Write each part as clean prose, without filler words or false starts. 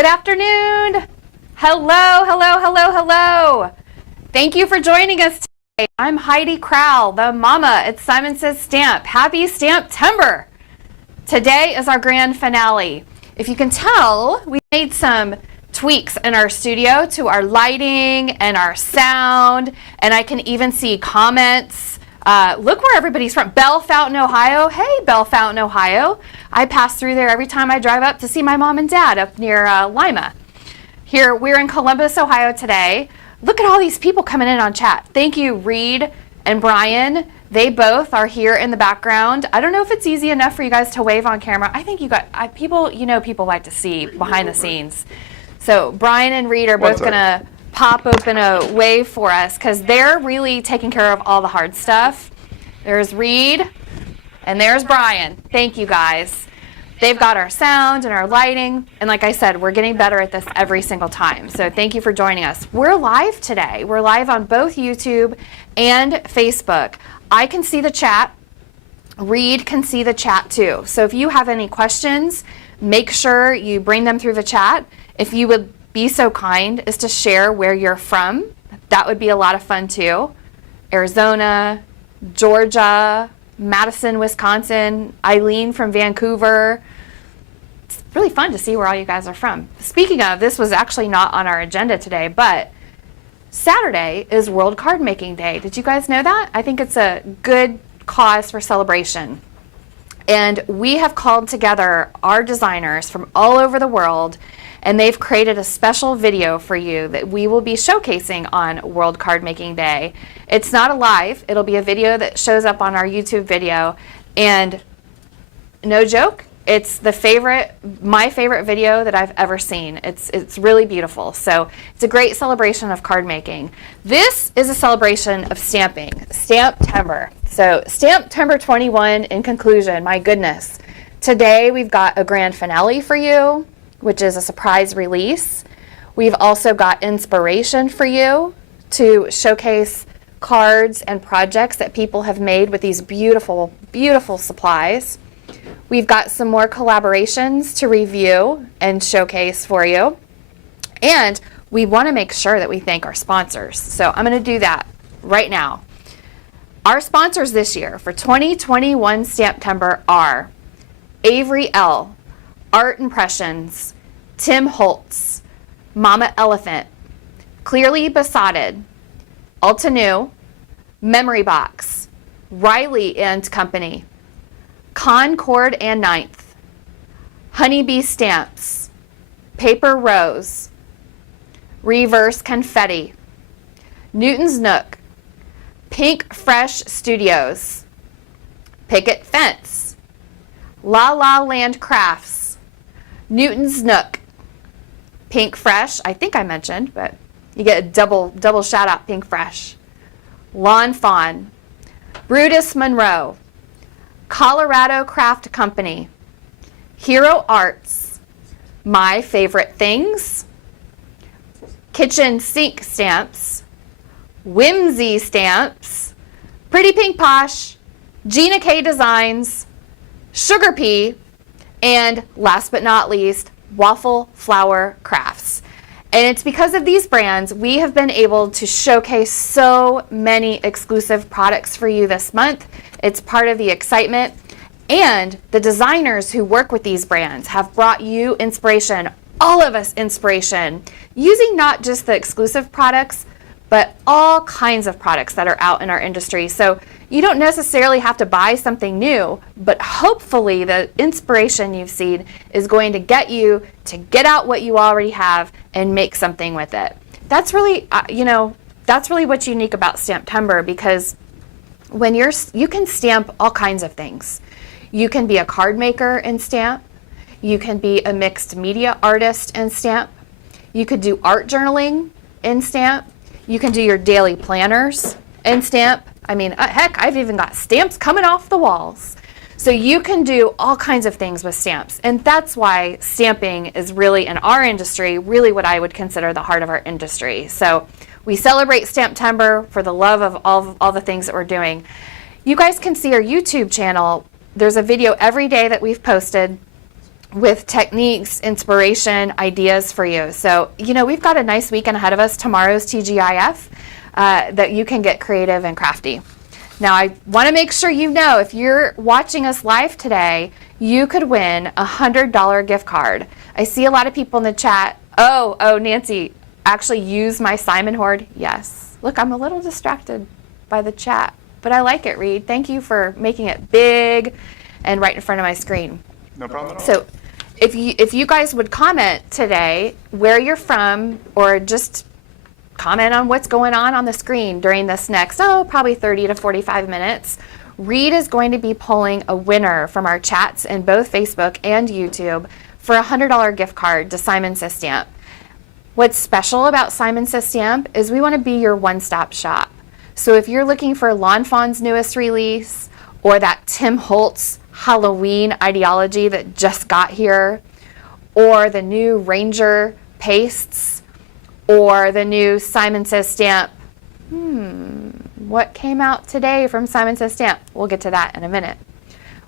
Good afternoon. Hello, hello, hello, hello. Thank you for joining us today. I'm Heidi Crowell, the mama at Simon Says Stamp. Happy Stamptember. Today is our grand finale. If you can tell, we made some tweaks in our studio to our lighting and our sound, and I can even see comments. Look where everybody's from. Bell Fountain, Ohio. Hey, Bell Fountain, Ohio. I pass through there every time I drive up to see my mom and dad up near Lima. Here, we're in Columbus, Ohio today. Look at all these people coming in on chat. Thank you, Reed and Brian. They both are here in the background. I don't know if it's easy enough for you guys to wave on camera. I think you got people, people like to see behind the scenes. So Brian and Reed are both going to pop open a wave for us because they're really taking care of all the hard stuff. There's Reed and there's Brian. Thank you guys. They've got our sound and our lighting, and like I said, we're getting better at this every single time. So thank you for joining us. We're live today. We're live on both YouTube and Facebook. I can see the chat. Reed can see the chat too. So if you have any questions, make sure you bring them through the chat. If you would be so kind as to share where you're from, that would be a lot of fun too. Arizona, Georgia, Madison, Wisconsin, Eileen from Vancouver. It's really fun to see where all you guys are from. Speaking of, this was actually not on our agenda today, but Saturday is World Card Making Day. Did you guys know that? I think it's a good cause for celebration. And we have called together our designers from all over the world, and they've created a special video for you that we will be showcasing on World Card Making Day. It's not a live, it'll be a video that shows up on our YouTube video, and no joke, it's my favorite video that I've ever seen. It's really beautiful. So it's a great celebration of card making. This is a celebration of stamping, Stamptember. So Stamptember 21 in conclusion, my goodness. Today we've got a grand finale for you, which is a surprise release. We've also got inspiration for you to showcase cards and projects that people have made with these beautiful, beautiful supplies. We've got some more collaborations to review and showcase for you. And we want to make sure that we thank our sponsors. So I'm going to do that right now. Our sponsors this year for 2021 Stamptember are Avery Elle, Art Impressions, Tim Holtz, Mama Elephant, Clearly Besotted, Altenew, Memory Box, Riley and Company, Concord and Ninth, Honeybee Stamps, Paper Rose, Reverse Confetti, Newton's Nook, Pink Fresh Studios, Picket Fence, La La Land Crafts, Newton's Nook, Pink Fresh, I think I mentioned, but you get a double shout out, Pink Fresh, Lawn Fawn, Brutus Monroe, Colorado Craft Company, Hero Arts, My Favorite Things, Kitchen Sink Stamps, Whimsy Stamps, Pretty Pink Posh, Gina K Designs, Sugar Pea, and last but not least, Waffle Flower Crafts. And it's because of these brands we have been able to showcase so many exclusive products for you this month. It's part of the excitement. And the designers who work with these brands have brought you inspiration, all of us inspiration, using not just the exclusive products, but all kinds of products that are out in our industry. So you don't necessarily have to buy something new, but hopefully the inspiration you've seen is going to get you to get out what you already have and make something with it. That's really, that's really what's unique about Stamptember, because when you can stamp all kinds of things. You can be a card maker and stamp. You can be a mixed media artist and stamp. You could do art journaling and stamp. You can do your daily planners and stamp. I mean, heck, I've even got stamps coming off the walls. So you can do all kinds of things with stamps. And that's why stamping is really, in our industry, really what I would consider the heart of our industry. So we celebrate Stamptember for the love of all the things that we're doing. You guys can see our YouTube channel. There's a video every day that we've posted with techniques, inspiration, ideas for you. So, you know, we've got a nice weekend ahead of us. Tomorrow's TGIF that you can get creative and crafty. Now, I want to make sure you know, if you're watching us live today, you could win a $100 gift card. I see a lot of people in the chat. Oh, Nancy, actually use my Simon Hoard. Yes. Look, I'm a little distracted by the chat, but I like it, Reed. Thank you for making it big and right in front of my screen. No problem at all. So if you guys would comment today where you're from, or just comment on what's going on the screen during this next, probably 30 to 45 minutes, Reed is going to be pulling a winner from our chats in both Facebook and YouTube for a $100 gift card to Simon Says Stamp. What's special about Simon Says Stamp is we want to be your one-stop shop. So if you're looking for Lawn Fawn's newest release, or that Tim Holtz Halloween ideology that just got here, or the new Ranger pastes, or the new Simon Says Stamp, what came out today from Simon Says Stamp? We'll get to that in a minute.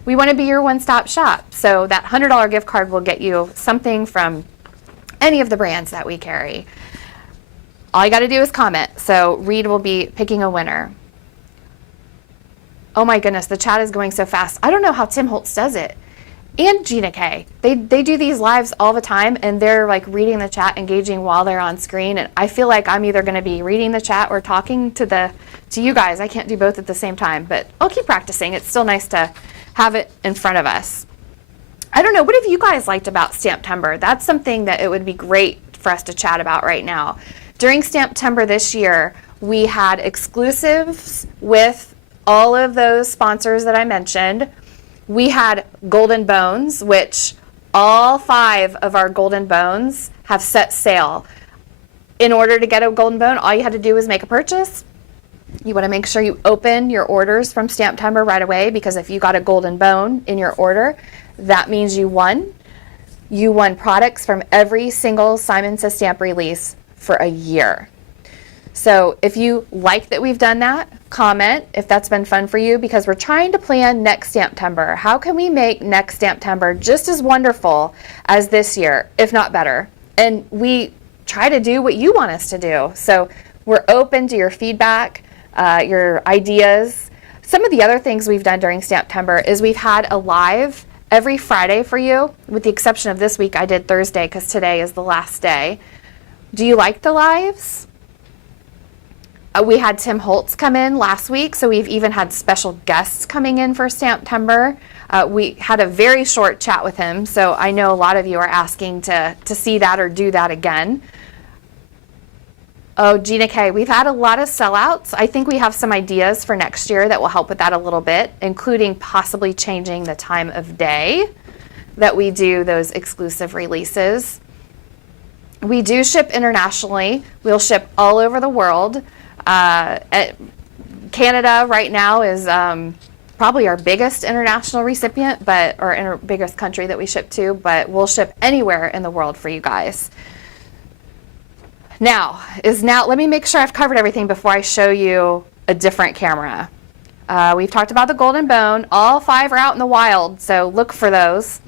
We want to be your one-stop shop, so that $100 gift card will get you something from any of the brands that we carry. All you got to do is comment, so Reed will be picking a winner. Oh my goodness, the chat is going so fast. I don't know how Tim Holtz does it. And Gina K. They do these lives all the time, and they're like reading the chat, engaging while they're on screen. And I feel like I'm either going to be reading the chat or talking to you guys. I can't do both at the same time, but I'll keep practicing. It's still nice to have it in front of us. I don't know, what have you guys liked about Stamptember? That's something that it would be great for us to chat about right now. During Stamptember this year, we had exclusives with all of those sponsors that I mentioned. We had Golden Bones, which all 5 of our Golden Bones have set sale. In order to get a Golden Bone, all you had to do was make a purchase. You want to make sure you open your orders from Stamptember right away, because if you got a Golden Bone in your order, that means you won. You won products from every single Simon Says Stamp release for a year. So if you like that we've done that, comment if that's been fun for you, because we're trying to plan next Stamptember. How can we make next Stamptember just as wonderful as this year, if not better? And we try to do what you want us to do. So we're open to your feedback, your ideas. Some of the other things we've done during Stamptember is we've had a live every Friday for you, with the exception of this week. I did Thursday because today is the last day. Do you like the lives? We had Tim Holtz come in last week, so we've even had special guests coming in for Stamptember. We had a very short chat with him, so I know a lot of you are asking to see that or do that again. Oh, Gina K, we've had a lot of sellouts. I think we have some ideas for next year that will help with that a little bit, including possibly changing the time of day that we do those exclusive releases. We do ship internationally. We'll ship all over the world. Canada right now is probably our biggest international recipient, or biggest country that we ship to, but we'll ship anywhere in the world for you guys. Now, let me make sure I've covered everything before I show you a different camera. We've talked about the Golden Bone. All 5 are out in the wild, so look for those.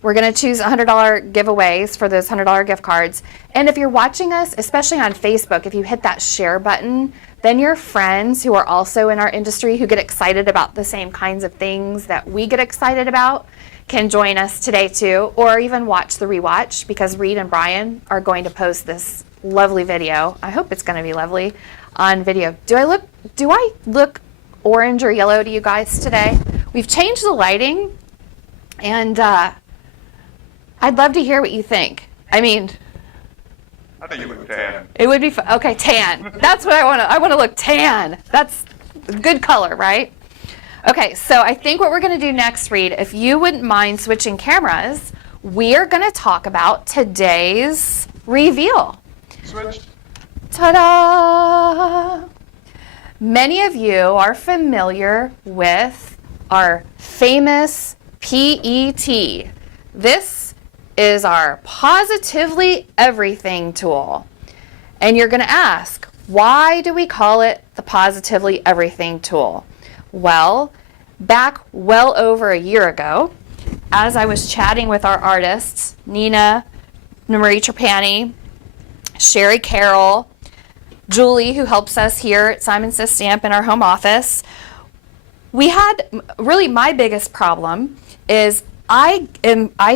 We're going to choose $100 giveaways for those $100 gift cards. And if you're watching us, especially on Facebook, if you hit that share button, then your friends who are also in our industry, who get excited about the same kinds of things that we get excited about, can join us today too, or even watch the rewatch, because Reed and Brian are going to post this lovely video. I hope it's going to be lovely on video. Do I look orange or yellow to you guys today? We've changed the lighting, and I'd love to hear what you think. I mean, I think you look tan. It would be fun. Okay, tan. That's what I want to. I want to look tan. That's a good color, right? Okay, so I think what we're going to do next, Reed, if you wouldn't mind switching cameras, we are going to talk about today's reveal. Switched. Ta-da! Many of you are familiar with our famous PET. This is our Positively Everything tool. And you're going to ask, why do we call it the Positively Everything tool? Well, back well over a year ago, as I was chatting with our artists, Nina, Marie Trapani, Sherry Carroll, Julie, who helps us here at Simon Says Stamp in our home office, we had really my biggest problem is I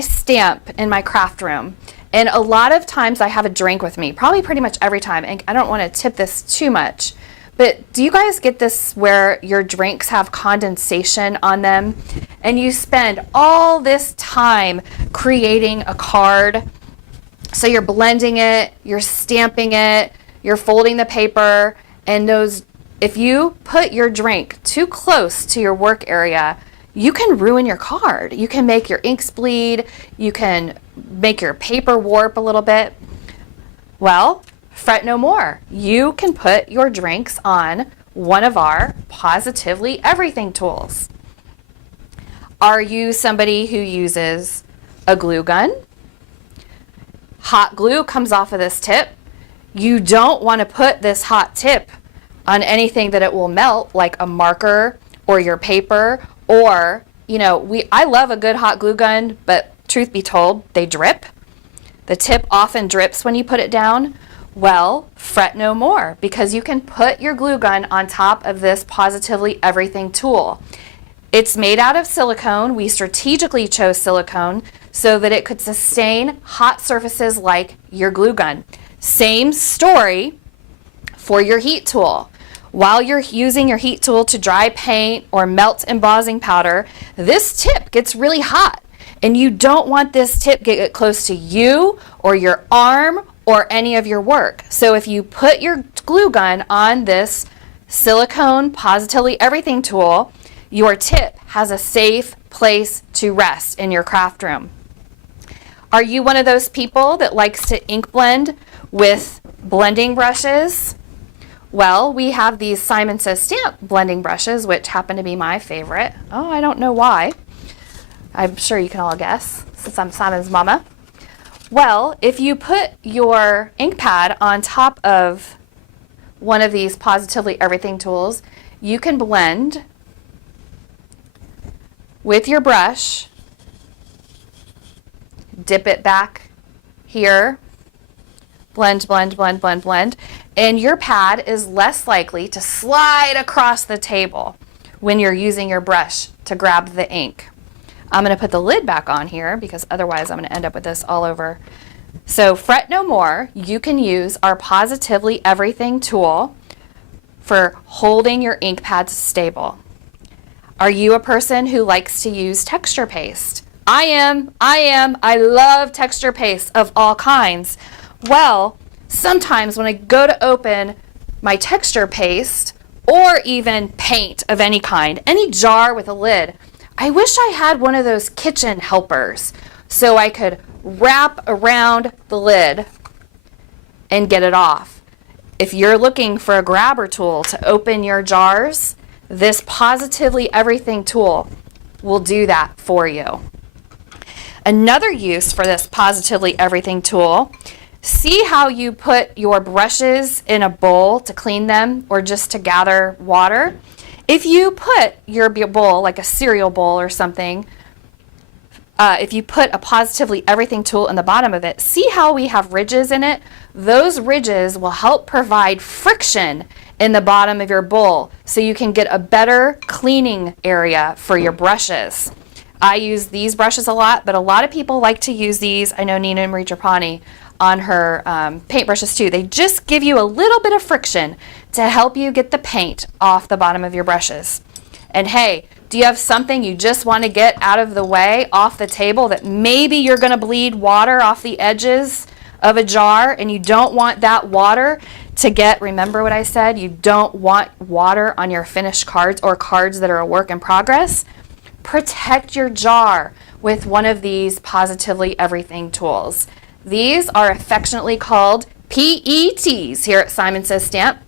stamp in my craft room, and a lot of times I have a drink with me, probably pretty much every time, and I don't want to tip this too much, but do you guys get this where your drinks have condensation on them and you spend all this time creating a card? So you're blending it, you're stamping it, you're folding the paper, and if you put your drink too close to your work area, you can ruin your card. You can make your inks bleed, you can make your paper warp a little bit. Well, fret no more. You can put your drinks on one of our Positively Everything tools. Are you somebody who uses a glue gun? Hot glue comes off of this tip. You don't want to put this hot tip on anything that it will melt, like a marker or your paper, or, I love a good hot glue gun, but truth be told, they drip. The tip often drips when you put it down. Well, fret no more, because you can put your glue gun on top of this Positively Everything tool. It's made out of silicone. We strategically chose silicone so that it could sustain hot surfaces like your glue gun. Same story for your heat tool. While you're using your heat tool to dry paint or melt embossing powder, this tip gets really hot, and you don't want this tip to get close to you or your arm or any of your work. So if you put your glue gun on this silicone Positively Everything tool, your tip has a safe place to rest in your craft room. Are you one of those people that likes to ink blend with blending brushes? Well, we have these Simon Says Stamp blending brushes, which happen to be my favorite. Oh, I don't know why. I'm sure you can all guess, since I'm Simon's mama. Well, if you put your ink pad on top of one of these Positively Everything tools, you can blend with your brush, dip it back here, blend, blend, blend, blend, blend, and your pad is less likely to slide across the table when you're using your brush to grab the ink. I'm going to put the lid back on here because otherwise I'm going to end up with this all over. So fret no more. You can use our Positively Everything tool for holding your ink pads stable. Are you a person who likes to use texture paste? I am. I love texture paste of all kinds. Well, sometimes when I go to open my texture paste or even paint of any kind, any jar with a lid, I wish I had one of those kitchen helpers so I could wrap around the lid and get it off. If you're looking for a grabber tool to open your jars, this Positively Everything tool will do that for you. Another use for this Positively Everything tool, see how you put your brushes in a bowl to clean them or just to gather water? If you put your bowl, like a cereal bowl or something, if you put a Positively Everything tool in the bottom of it, see how we have ridges in it? Those ridges will help provide friction in the bottom of your bowl so you can get a better cleaning area for your brushes. I use these brushes a lot, but a lot of people like to use these. I know Nina Marie Trapani on her paint brushes too. They just give you a little bit of friction to help you get the paint off the bottom of your brushes. And hey, do you have something you just want to get out of the way, off the table, that maybe you're going to bleed water off the edges of a jar and you don't want that water to get, remember what I said, you don't want water on your finished cards or cards that are a work in progress? Protect your jar with one of these Positively Everything tools. These are affectionately called P.E.T.s here at Simon Says Stamp.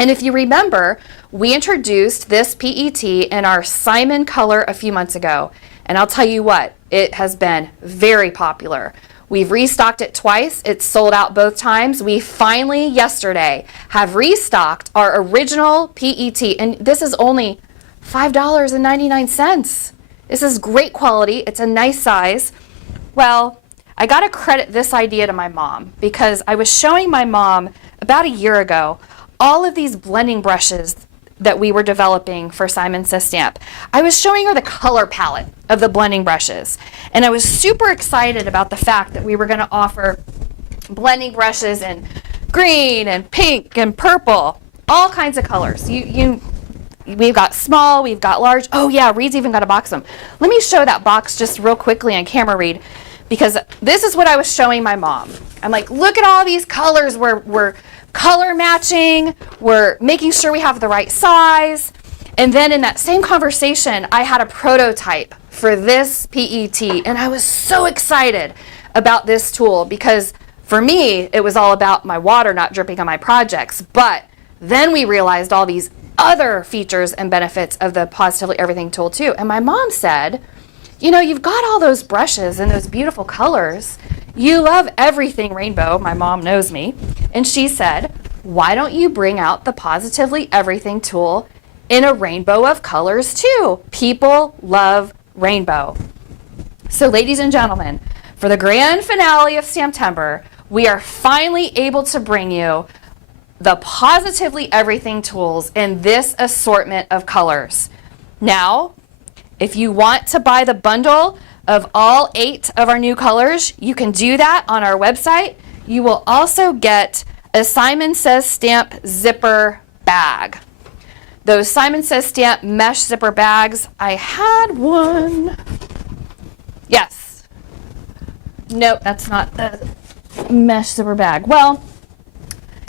And if you remember, we introduced this P.E.T. in our Simon color a few months ago. And I'll tell you what, it has been very popular. We've restocked it twice. It's sold out both times. We finally, yesterday, have restocked our original P.E.T. And this is only $5.99. This is great quality. It's a nice size. Well, I got to credit this idea to my mom because I was showing my mom about a year ago all of these blending brushes that we were developing for Simon Says Stamp. I was showing her the color palette of the blending brushes, and I was super excited about the fact that we were going to offer blending brushes in green and pink and purple, all kinds of colors. We've got small, we've got large. Oh yeah, Reed's even got a box of them. Let me show that box just real quickly on camera, Reed, because this is what I was showing my mom. I'm like, look at all these colors. We're color matching. We're making sure we have the right size. And then in that same conversation, I had a prototype for this PET, and I was so excited about this tool because for me, it was all about my water not dripping on my projects. But then we realized all these other features and benefits of the Positively Everything tool too. And my mom said, you know, you've got all those brushes and those beautiful colors. You love everything rainbow. My mom knows me. And she said, why don't you bring out the Positively Everything tool in a rainbow of colors too? People love rainbow. So ladies and gentlemen, for the grand finale of Stamptember, we are finally able to bring you the Positively Everything tools in this assortment of colors. Now, if you want to buy the bundle of all 8 of our new colors, you can do that on our website. You will also get a Simon Says Stamp zipper bag. Those Simon Says Stamp mesh zipper bags, I had one. Yes. Nope, that's not the mesh zipper bag. Well,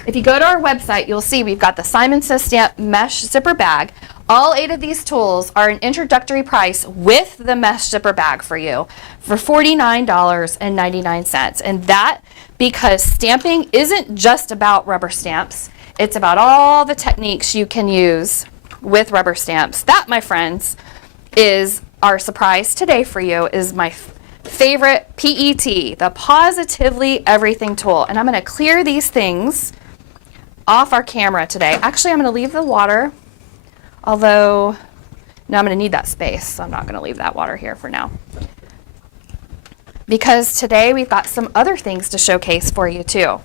if you go to our website, you'll see we've got the Simon Says Stamp mesh zipper bag. All 8 of these tools are an introductory price with the mesh zipper bag for you for $49.99. And that because stamping isn't just about rubber stamps. It's about all the techniques you can use with rubber stamps. That, my friends, is our surprise today for you, is my favorite PET, the Positively Everything tool. And I'm going to clear these things off our camera today. Actually, I'm going to leave the water, although no, I'm going to need that space, so I'm not going to leave that water here for now. Because today we've got some other things to showcase for you too.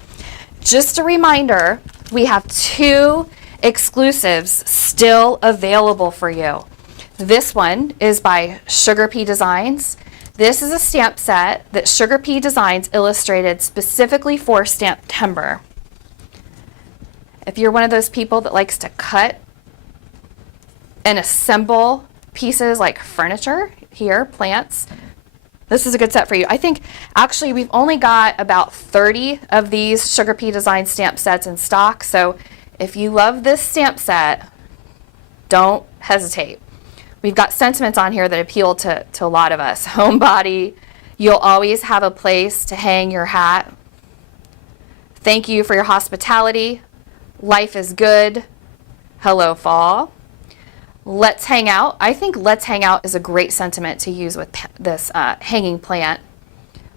Just a reminder, we have 2 exclusives still available for you. This one is by Sugar P Designs. This is a stamp set that Sugar P Designs illustrated specifically for Stamptember. If you're one of those people that likes to cut and assemble pieces like furniture, here, plants, this is a good set for you. I think actually we've only got about 30 of these Sugar P Design stamp sets in stock. So if you love this stamp set, don't hesitate. We've got sentiments on here that appeal to a lot of us. Homebody, you'll always have a place to hang your hat. Thank you for your hospitality. Life is good. Hello, fall. Let's hang out. I think let's hang out is a great sentiment to use with this hanging plant.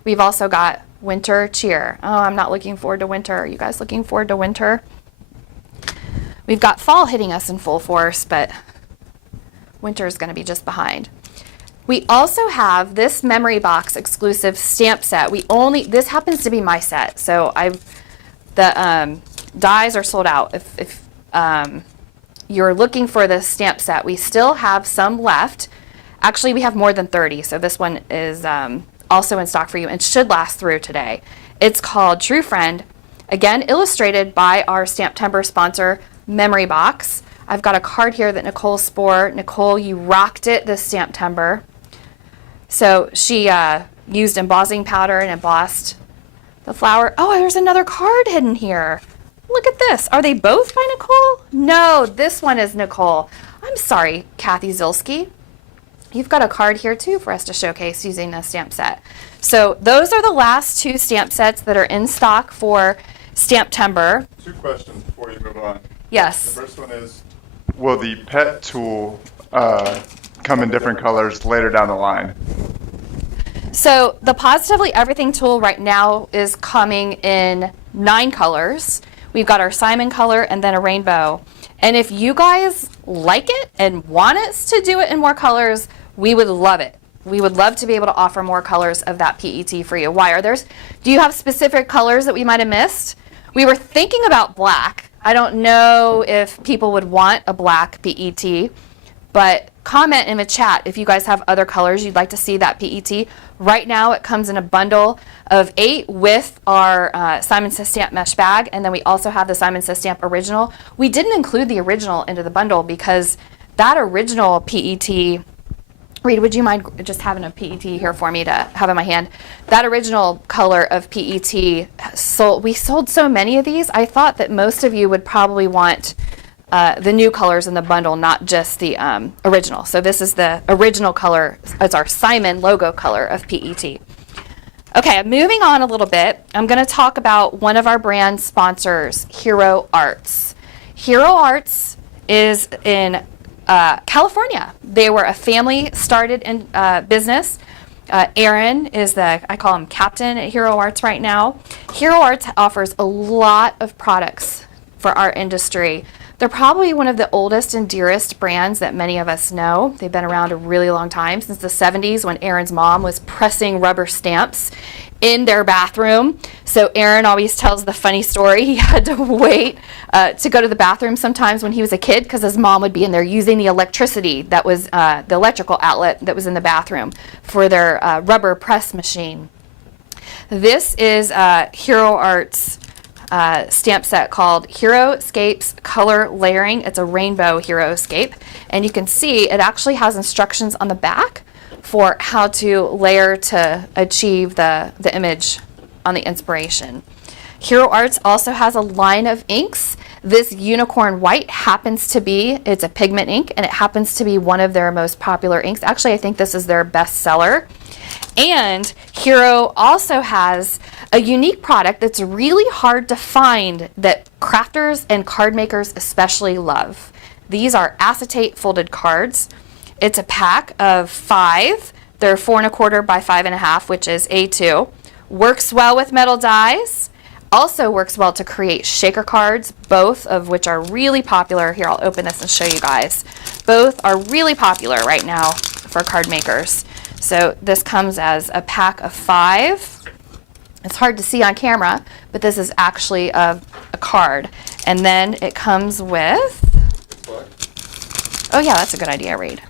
We've also got winter cheer. Oh, I'm not looking forward to winter. Are you guys looking forward to winter? We've got fall hitting us in full force, but winter is going to be just behind. We also have this memory box exclusive stamp set. This happens to be my set, so the dies are sold out. If you're looking for this stamp set, we still have some left. Actually, we have more than 30, so this one is also in stock for you and should last through today. It's called True Friend, again illustrated by our Stamptember sponsor, Memory Box. I've got a card here that Nicole Spore. Nicole, you rocked it this Stamptember. So she used embossing powder and embossed the flower. Oh, there's another card hidden here. Look at this. Are they both by Nicole? No, this one is Nicole. I'm sorry, Kathy Zilski. You've got a card here too for us to showcase using a stamp set. So those are the last 2 stamp sets that are in stock for Stamptember. 2 questions before you move on. Yes. The first one is, will the PET tool come in different colors later down the line? So the Positively Everything tool right now is coming in 9 colors. We've got our Simon color and then a rainbow. And if you guys like it and want us to do it in more colors, we would love it. We would love to be able to offer more colors of that PET for you. Why? Do you have specific colors that we might have missed? We were thinking about black. I don't know if people would want a black PET, but comment in the chat if you guys have other colors you'd like to see that PET. Right now it comes in a bundle of 8 with our Simon Says Stamp mesh bag, and then we also have the Simon Says Stamp original. We didn't include the original into the bundle because that original PET, Reed, would you mind just having a PET here for me to have in my hand? That original color of PET, we sold so many of these, I thought that most of you would probably want the new colors in the bundle, not just the original. So this is the original color. It's our Simon logo color of PET. Okay, moving on a little bit, I'm going to talk about one of our brand sponsors, Hero Arts. Hero Arts is in California. They were a family-started in business. Aaron is I call him captain at Hero Arts right now. Hero Arts offers a lot of products for our industry. They're probably one of the oldest and dearest brands that many of us know. They've been around a really long time, since the 70s when Aaron's mom was pressing rubber stamps in their bathroom. So Aaron always tells the funny story. He had to wait to go to the bathroom sometimes when he was a kid because his mom would be in there using the electricity that was the electrical outlet that was in the bathroom for their rubber press machine. This is Hero Arts stamp set called Heroscapes Color Layering. It's a rainbow Heroscape, and you can see it actually has instructions on the back for how to layer to achieve the image on the inspiration. Hero Arts also has a line of inks. This unicorn white happens to be, it's a pigment ink, and it happens to be one of their most popular inks. Actually, I think this is their best seller. And Hero also has a unique product that's really hard to find that crafters and card makers especially love. These are acetate folded cards. It's a pack of 5. They're 4 1/4 by 5 1/2, which is A2. Works well with metal dies. Also works well to create shaker cards, both of which are really popular. Here, I'll open this and show you guys. Both are really popular right now for card makers. So this comes as a pack of 5. It's hard to see on camera, but this is actually a card. And then it comes with, oh yeah, that's a good idea, Reed.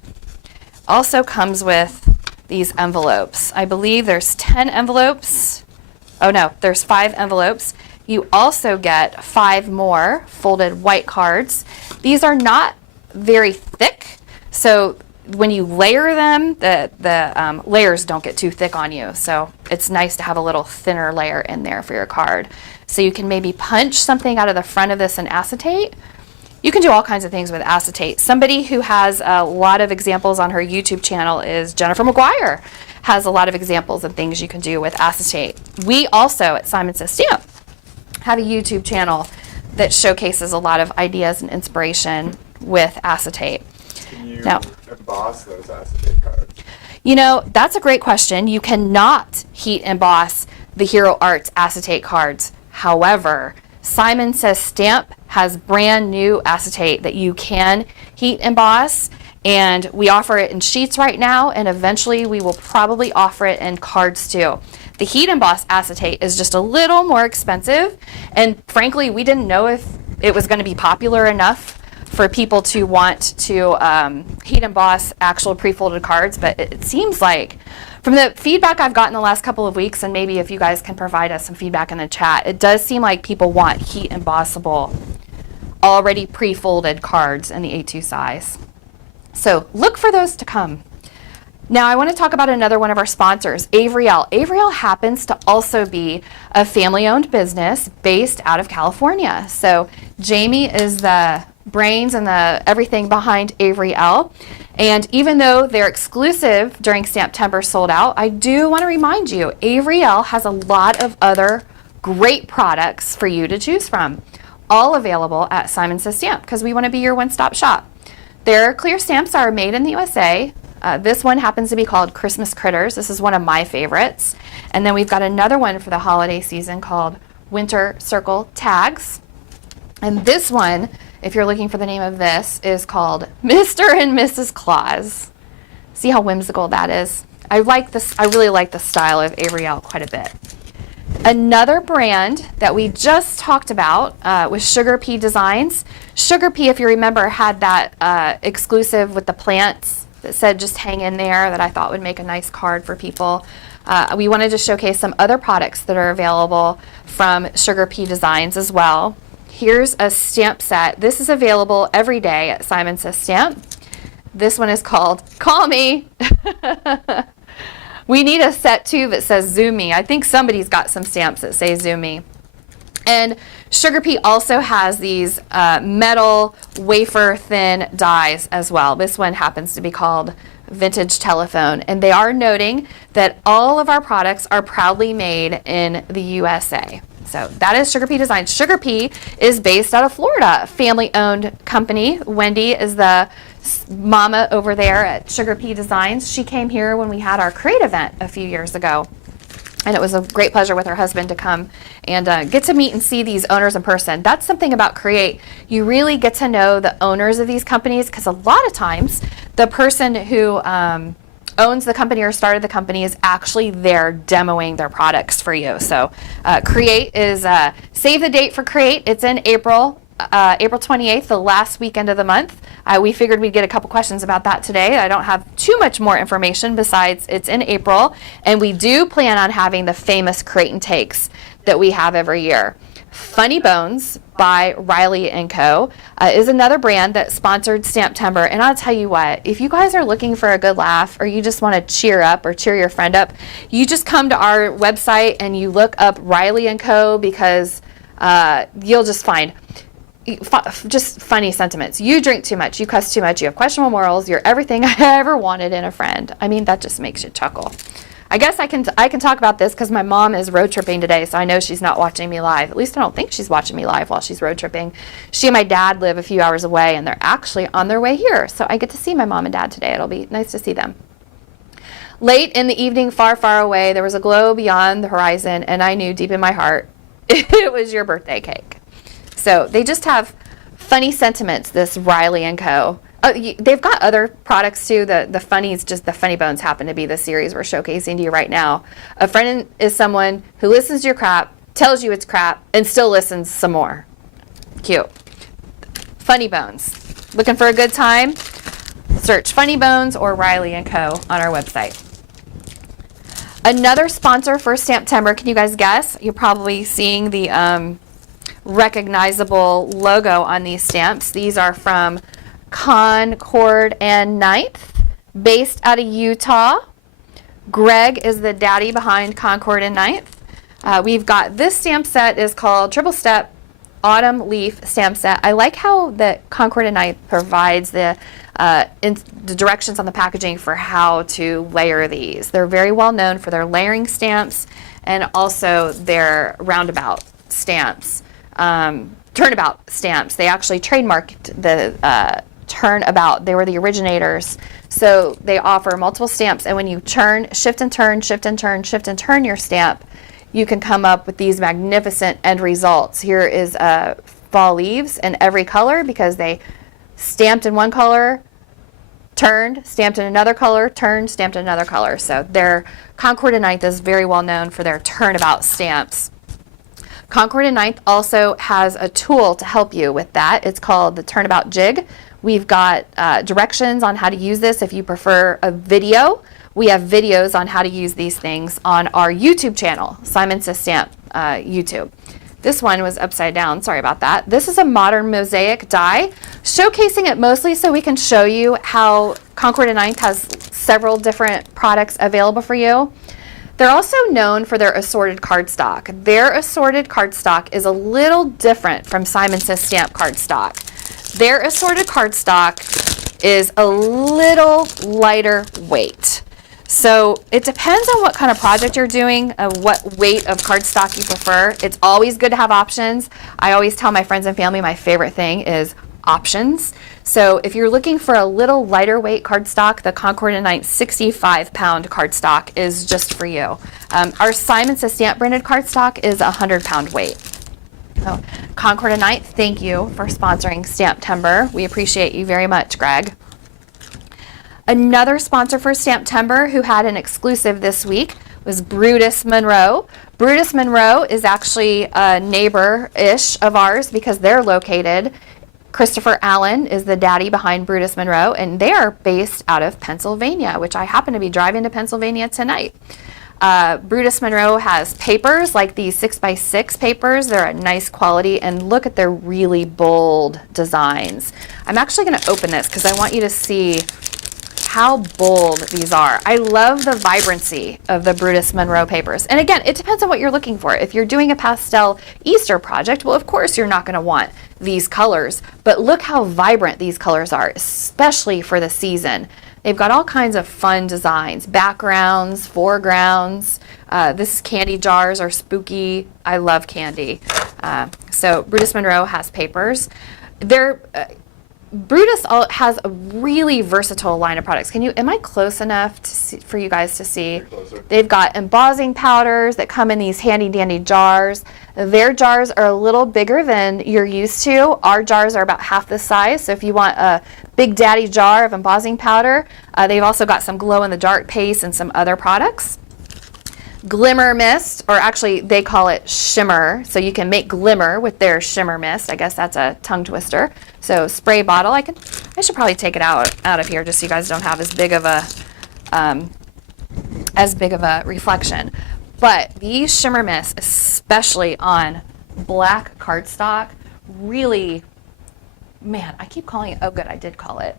Also comes with these envelopes. I believe there's 10 envelopes. Oh no, there's 5 envelopes. You also get 5 more folded white cards. These are not very thick, so when you layer them, the layers don't get too thick on you. So it's nice to have a little thinner layer in there for your card. So you can maybe punch something out of the front of this in acetate. You can do all kinds of things with acetate. Somebody who has a lot of examples on her YouTube channel is Jennifer McGuire. Has a lot of examples of things you can do with acetate. We also at Simon Says Stamp have a YouTube channel that showcases a lot of ideas and inspiration with acetate. Can you now, emboss those acetate cards? You know, that's a great question. You cannot heat emboss the Hero Arts acetate cards. However, Simon Says Stamp has brand new acetate that you can heat emboss, and we offer it in sheets right now, and eventually we will probably offer it in cards too. The heat emboss acetate is just a little more expensive, and frankly, we didn't know if it was going to be popular enough for people to want to heat emboss actual pre-folded cards, but it seems like from the feedback I've gotten the last couple of weeks, and maybe if you guys can provide us some feedback in the chat, it does seem like people want heat embossable, already pre-folded cards in the A2 size. So look for those to come. Now I want to talk about another one of our sponsors, Avery Elle. Avery Elle happens to also be a family-owned business based out of California. So Jamie is the brains and the everything behind Avery Elle. And even though they're exclusive during Stamptember sold out, I do want to remind you, Avery Elle has a lot of other great products for you to choose from, all available at Simon Says Stamp, because we want to be your one-stop shop. Their clear stamps are made in the USA. This one happens to be called Christmas Critters. This is one of my favorites. And then we've got another one for the holiday season called Winter Circle Tags. And this one, if you're looking for the name of this, is called Mr. and Mrs. Claus. See how whimsical that is? I like this. I really like the style of Avery Elle quite a bit. Another brand that we just talked about was Sugar P Designs. Sugar P, if you remember, had that exclusive with the plants that said just hang in there that I thought would make a nice card for people. We wanted to showcase some other products that are available from Sugar P Designs as well. Here's a stamp set. This is available every day at Simon Says Stamp. This one is called Call Me. We need a set too that says Zoom Me. I think somebody's got some stamps that say Zoom Me. And Sugar P also has these metal wafer thin dies as well. This one happens to be called Vintage Telephone. And they are noting that all of our products are proudly made in the USA. So that is Sugar P Designs. Sugar P is based out of Florida, family-owned company. Wendy is the mama over there at Sugar P Designs. She came here when we had our Create event a few years ago. And it was a great pleasure with her husband to come and get to meet and see these owners in person. That's something about Create. You really get to know the owners of these companies, because a lot of times the person who owns the company or started the company is actually there demoing their products for you. So Create is, save the date for Create. It's in April. April 28th, the last weekend of the month. We figured we'd get a couple questions about that today. I don't have too much more information besides it's in April, and we do plan on having the famous Create and Takes that we have every year. Funny Bones by Riley & Co. Is another brand that sponsored Stamptember, and I'll tell you what, if you guys are looking for a good laugh or you just want to cheer up or cheer your friend up, you just come to our website and you look up Riley & Co. because you'll just find just funny sentiments. You drink too much, you cuss too much, you have questionable morals, you're everything I ever wanted in a friend. I mean, that just makes you chuckle. I guess I can talk about this because my mom is road tripping today, so I know she's not watching me live. At least I don't think she's watching me live while she's road tripping. She and my dad live a few hours away, and they're actually on their way here, so I get to see my mom and dad today. It'll be nice to see them. Late in the evening, far, far away, there was a glow beyond the horizon, and I knew deep in my heart it was your birthday cake. So they just have funny sentiments, this Riley & Co. They've got other products too. The funnies, just the Funny Bones happen to be the series we're showcasing to you right now. A friend is someone who listens to your crap, tells you it's crap, and still listens some more. Cute. Funny Bones. Looking for a good time? Search Funny Bones or Riley & Co. on our website. Another sponsor for Stamptember, can you guys guess? You're probably seeing the recognizable logo on these stamps. These are from Concord and Ninth, based out of Utah. Greg is the daddy behind Concord and Ninth. We've got this stamp set is called Triple Step Autumn Leaf Stamp Set. I like how the Concord and Ninth provides the directions on the packaging for how to layer these. They're very well known for their layering stamps and also their roundabout stamps. Turnabout stamps. They actually trademarked the turnabout. They were the originators. So they offer multiple stamps, and when you turn, shift and turn, shift and turn, shift and turn your stamp, you can come up with these magnificent end results. Here is fall leaves in every color because they stamped in one color, turned, stamped in another color, turned, stamped in another color. So their Concord and Ninth is very well known for their turnabout stamps. Concord and Ninth also has a tool to help you with that. It's called the Turnabout Jig. We've got directions on how to use this if you prefer a video. We have videos on how to use these things on our YouTube channel, Simon Says Stamp YouTube. This one was upside down, sorry about that. This is a modern mosaic die, showcasing it mostly so we can show you how Concord and Ninth has several different products available for you. They're also known for their assorted cardstock. Their assorted cardstock is a little different from Simon Says Stamp cardstock. Their assorted cardstock is a little lighter weight. So it depends on what kind of project you're doing, what weight of cardstock you prefer. It's always good to have options. I always tell my friends and family my favorite thing is options. So if you're looking for a little lighter weight cardstock, the Concord and Ninth 65-pound cardstock is just for you. Our Simon Says Stamp branded cardstock is 100-pound weight. So Concord and Ninth, thank you for sponsoring Stamptember. We appreciate you very much, Greg. Another sponsor for Stamptember who had an exclusive this week was Brutus Monroe. Brutus Monroe is actually a neighbor-ish of ours because they're located. Christopher Allen is the daddy behind Brutus Monroe, and they are based out of Pennsylvania, which I happen to be driving to Pennsylvania tonight. Brutus Monroe has papers like these 6x6 papers. They're a nice quality, and look at their really bold designs. I'm actually going to open this because I want you to see how bold these are. I love the vibrancy of the Brutus Monroe papers. And again, it depends on what you're looking for. If you're doing a pastel Easter project, well, of course you're not going to want these colors, but look how vibrant these colors are, especially for the season. They've got all kinds of fun designs, backgrounds, foregrounds. This is candy jars are spooky. I love candy. So Brutus Monroe has papers. Brutus has a really versatile line of products. Am I close enough to see, for you guys to see? They've got embossing powders that come in these handy dandy jars. Their jars are a little bigger than you're used to. Our jars are about half the size. So if you want a big daddy jar of embossing powder, they've also got some glow in the dark paste and some other products. Glimmer Mist, or actually they call it shimmer, so you can make glimmer with their shimmer mist. I guess that's a tongue twister. So spray bottle. I should probably take it out of here just so you guys don't have as big of a reflection. But these shimmer mists, especially on black cardstock, really, man, I keep calling it, oh good, I did call it,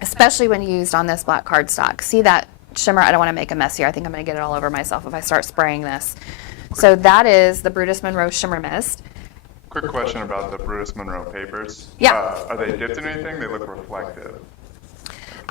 especially when used on this black cardstock. See that shimmer? I don't want to make a mess here. I think I'm going to get it all over myself if I start spraying this. So that is the Brutus Monroe Shimmer Mist. Quick question about the Brutus Monroe papers. Yeah. Are they dipped in anything? They look reflective.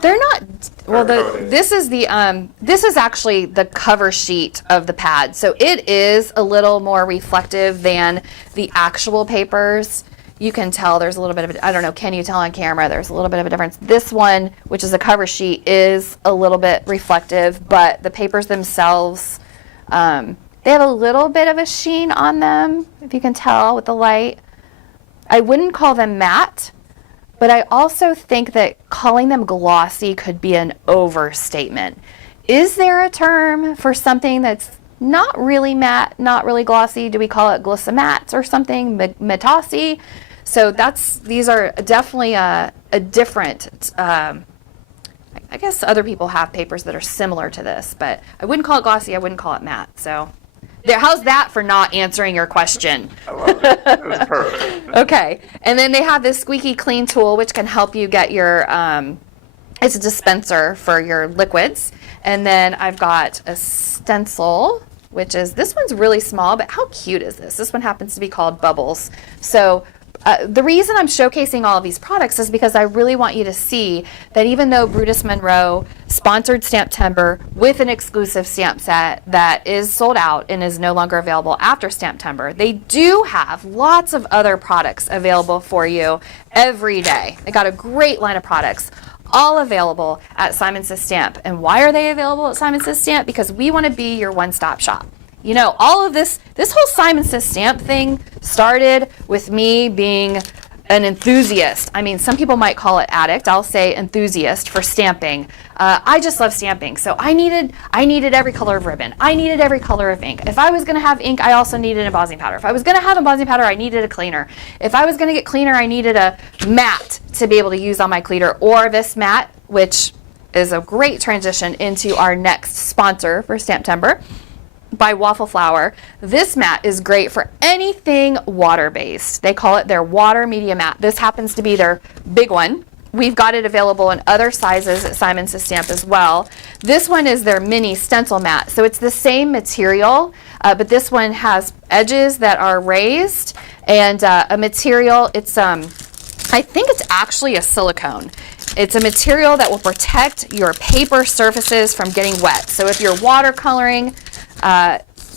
They're not, well, this is actually the cover sheet of the pad. So it is a little more reflective than the actual papers. You can tell there's a little bit of I don't know, can you tell on camera? There's a little bit of a difference. This one, which is a cover sheet, is a little bit reflective, but the papers themselves, they have a little bit of a sheen on them, if you can tell with the light. I wouldn't call them matte, but I also think that calling them glossy could be an overstatement. Is there a term for something that's not really matte, not really glossy? Do we call it glissamats or something, matossy? So these are definitely a different, I guess other people have papers that are similar to this, but I wouldn't call it glossy, I wouldn't call it matte. So how's that for not answering your question? I love it. It was perfect. Okay, and then they have this squeaky clean tool which can help you get your, it's a dispenser for your liquids. And then I've got a stencil, which is, this one's really small, but how cute is this? This one happens to be called Bubbles. So the reason I'm showcasing all of these products is because I really want you to see that even though Brutus Monroe sponsored Stamptember with an exclusive stamp set that is sold out and is no longer available after Stamptember, they do have lots of other products available for you every day. They got a great line of products, all available at Simon Says Stamp. And why are they available at Simon Says Stamp? Because we want to be your one-stop shop. You know, all of this whole Simon Says Stamp thing started with me being an enthusiast. I mean, some people might call it addict. I'll say enthusiast for stamping. I just love stamping. So I needed every color of ribbon. I needed every color of ink. If I was going to have ink, I also needed embossing powder. If I was going to have embossing powder, I needed a cleaner. If I was going to get cleaner, I needed a mat to be able to use on my cleaner, or this mat, which is a great transition into our next sponsor for Stamptember, by Waffle Flower. This mat is great for anything water-based. They call it their water media mat. This happens to be their big one. We've got it available in other sizes at Simon Says Stamp as well. This one is their mini stencil mat. So it's the same material, but this one has edges that are raised and a material, it's I think it's actually a silicone. It's a material that will protect your paper surfaces from getting wet. So if you're watercoloring,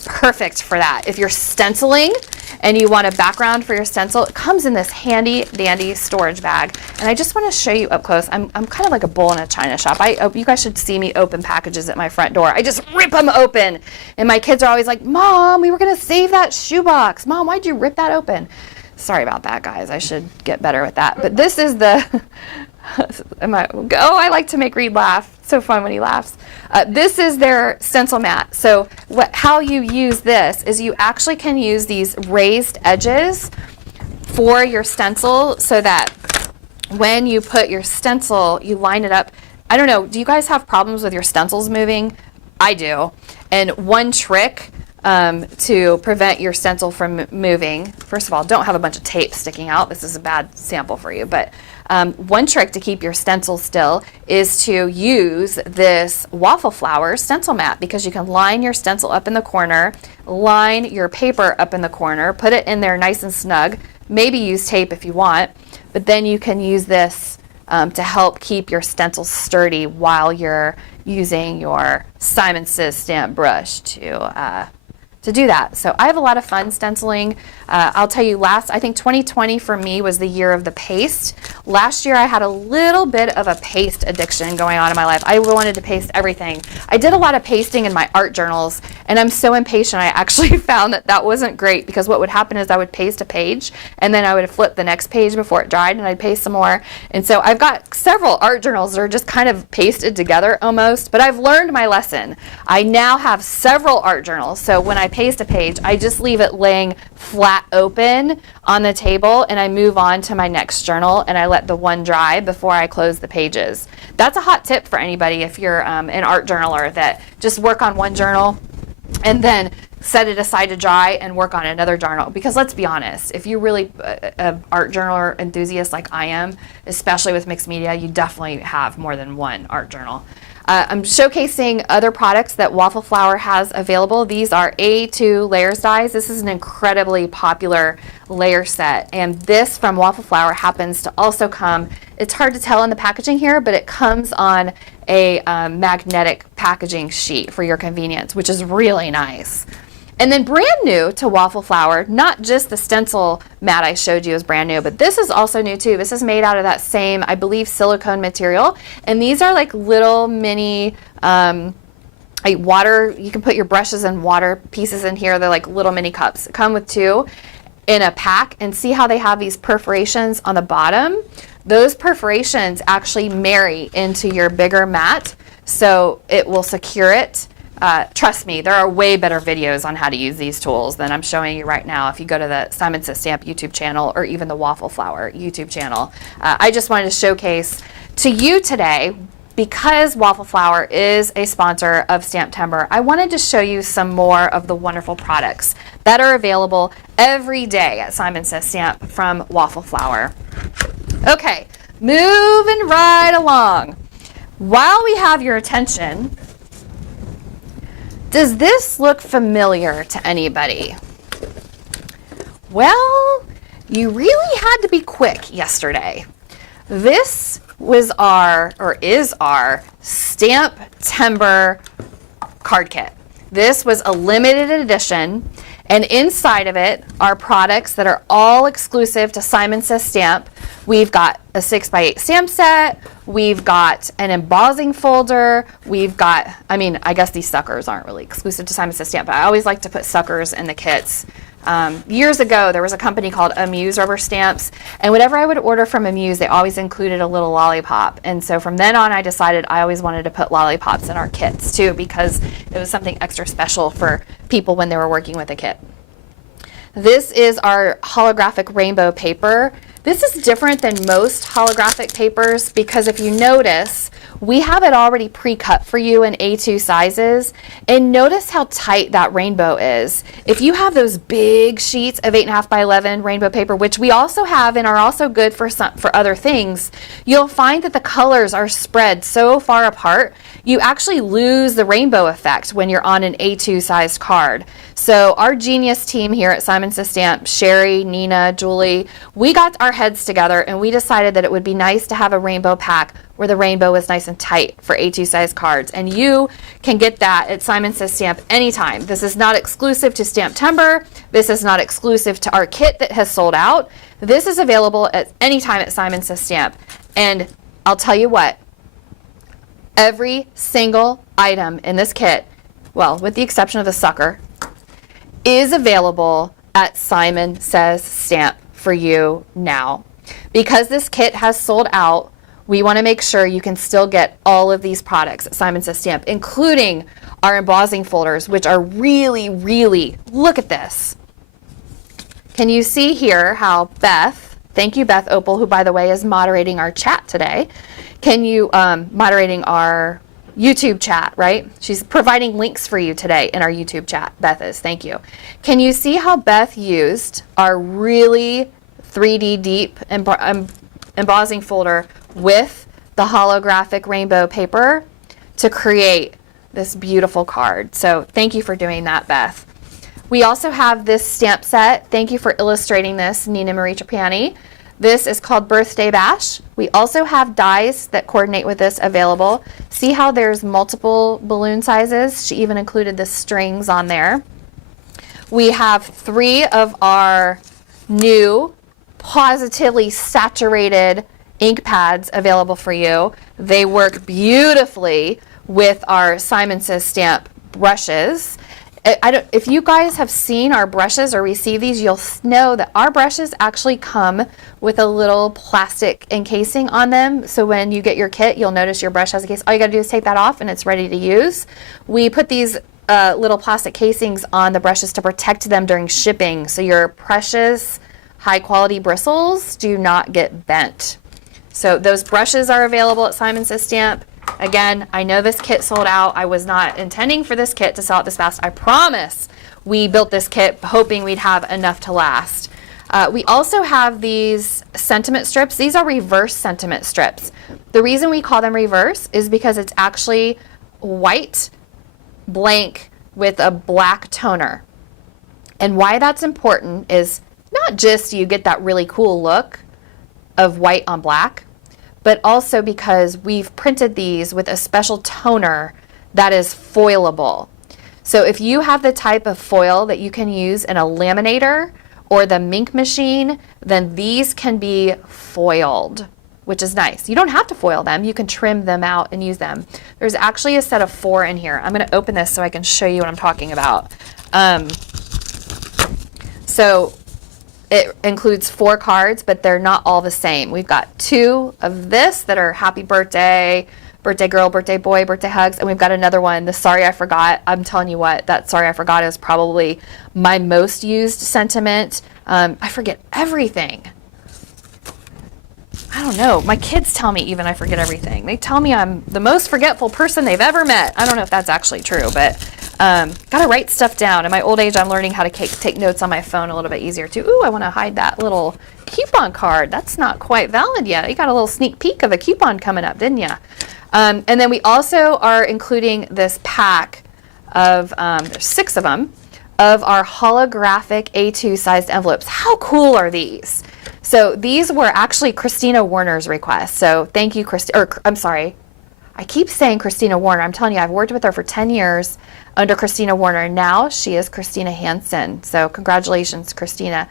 perfect for that. If you're stenciling and you want a background for your stencil, it comes in this handy dandy storage bag. And I just want to show you up close. I'm kind of like a bull in a china shop. You guys should see me open packages at my front door. I just rip them open. And my kids are always like, Mom, we were going to save that shoebox. Mom, why'd you rip that open? Sorry about that, guys. I should get better with that. But this is the I like to make Reed laugh. It's so fun when he laughs. This is their Stencil Mat. So how you use this is you actually can use these raised edges for your stencil so that when you put your stencil, you line it up. I don't know, do you guys have problems with your stencils moving? I do. And one trick to prevent your stencil from moving, first of all, don't have a bunch of tape sticking out. This is a bad sample for you, but one trick to keep your stencil still is to use this waffle flower stencil mat, because you can line your stencil up in the corner, line your paper up in the corner, put it in there nice and snug, maybe use tape if you want, but then you can use this to help keep your stencil sturdy while you're using your Simon Says stamp brush to do that. So I have a lot of fun stenciling. I'll tell you, I think 2020 for me was the year of the paste. Last year I had a little bit of a paste addiction going on in my life. I wanted to paste everything. I did a lot of pasting in my art journals, and I'm so impatient. I actually found that wasn't great, because what would happen is I would paste a page and then I would flip the next page before it dried and I'd paste some more. And so I've got several art journals that are just kind of pasted together almost, but I've learned my lesson. I now have several art journals, so when I paste a page, I just leave it laying flat open on the table and I move on to my next journal and I let the one dry before I close the pages. That's a hot tip for anybody if you're an art journaler, that just work on one journal and then set it aside to dry and work on another journal. Because let's be honest, if you're really an art journaler enthusiast like I am, especially with mixed media, you definitely have more than one art journal. I'm showcasing other products that Waffle Flower has available. These are A2 layers dies. This is an incredibly popular layer set, and this from Waffle Flower happens to also come, it's hard to tell in the packaging here, but it comes on a magnetic packaging sheet for your convenience, which is really nice. And then brand new to Waffle Flower, not just the stencil mat I showed you is brand new, but this is also new too. This is made out of that same, I believe, silicone material. And these are like little mini water, you can put your brushes and water pieces in here. They're like little mini cups. Come with two in a pack, and see how they have these perforations on the bottom? Those perforations actually marry into your bigger mat, so it will secure it. Trust me, there are way better videos on how to use these tools than I'm showing you right now if you go to the Simon Says Stamp YouTube channel or even the Waffle Flower YouTube channel. I just wanted to showcase to you today, because Waffle Flower is a sponsor of Stamptember, I wanted to show you some more of the wonderful products that are available every day at Simon Says Stamp from Waffle Flower. Okay, moving right along. While we have your attention, does this look familiar to anybody? Well, you really had to be quick yesterday. This was is our Stamptember Card Kit. This was a limited edition, and inside of it are products that are all exclusive to Simon Says Stamp. We've got a 6x8 stamp set, we've got an embossing folder, we've got, I guess these suckers aren't really exclusive to Simon Says Stamp, but I always like to put suckers in the kits. Years ago, there was a company called Amuse Rubber Stamps, and whatever I would order from Amuse, they always included a little lollipop. And so from then on, I decided I always wanted to put lollipops in our kits too, because it was something extra special for people when they were working with a kit. This is our holographic rainbow paper. This is different than most holographic papers because if you notice, we have it already pre-cut for you in A2 sizes, and notice how tight that rainbow is. If you have those big sheets of 8.5 by 11 rainbow paper, which we also have and are also good for other things, you'll find that the colors are spread so far apart, you actually lose the rainbow effect when you're on an A2 sized card. So our genius team here at Simon Says Stamp, Sherry, Nina, Julie, we got our heads together and we decided that it would be nice to have a rainbow pack where the rainbow was nice and tight for A2 size cards. And you can get that at Simon Says Stamp anytime. This is not exclusive to Stamptember. This is not exclusive to our kit that has sold out. This is available at any time at Simon Says Stamp. And I'll tell you what, every single item in this kit, well, with the exception of the sucker, is available at Simon Says Stamp for you now. Because this kit has sold out, we want to make sure you can still get all of these products at Simon Says Stamp, including our embossing folders, which are really, really, look at this. Can you see here how Beth, thank you Beth Opal, who by the way is moderating our chat today, moderating our YouTube chat, right? She's providing links for you today in our YouTube chat. Beth is, thank you. Can you see how Beth used our really 3D deep embossing folder with the holographic rainbow paper to create this beautiful card? So thank you for doing that, Beth. We also have this stamp set. Thank you for illustrating this, Nina Marie Trapani. This is called Birthday Bash. We also have dies that coordinate with this available. See how there's multiple balloon sizes? She even included the strings on there. We have 3 of our new positively saturated ink pads available for you. They work beautifully with our Simon Says Stamp brushes. If you guys have seen our brushes or received these, you'll know that our brushes actually come with a little plastic encasing on them. So when you get your kit, you'll notice your brush has a case. All you gotta do is take that off and it's ready to use. We put these little plastic casings on the brushes to protect them during shipping, so your precious high quality bristles do not get bent. So those brushes are available at Simon Says Stamp. Again, I know this kit sold out. I was not intending for this kit to sell out this fast. I promise we built this kit hoping we'd have enough to last. We also have these sentiment strips. These are reverse sentiment strips. The reason we call them reverse is because it's actually white blank with a black toner. And why that's important is not just you get that really cool look of white on black, but also because we've printed these with a special toner that is foilable. So if you have the type of foil that you can use in a laminator or the Mink machine, then these can be foiled, which is nice. You don't have to foil them. You can trim them out and use them. There's actually a set of 4 in here. I'm gonna open this so I can show you what I'm talking about. So it includes 4 cards, but they're not all the same. We've got 2 of this that are happy birthday, birthday girl, birthday boy, birthday hugs, and we've got another one, the sorry I forgot. I'm telling you what, that sorry I forgot is probably my most used sentiment. I forget everything. I don't know. My kids tell me even I forget everything. They tell me I'm the most forgetful person they've ever met. I don't know if that's actually true, but gotta write stuff down. In my old age, I'm learning how to take notes on my phone a little bit easier too. Ooh, I want to hide that little coupon card. That's not quite valid yet. You got a little sneak peek of a coupon coming up, didn't you? And then we also are including this pack of, there's 6 of them, of our holographic A2 sized envelopes. How cool are these? So these were actually Christina Warner's request. So thank you, I'm sorry. I keep saying Christina Warner. I'm telling you, I've worked with her for 10 years under Christina Warner. Now she is Christina Hansen. So congratulations, Christina.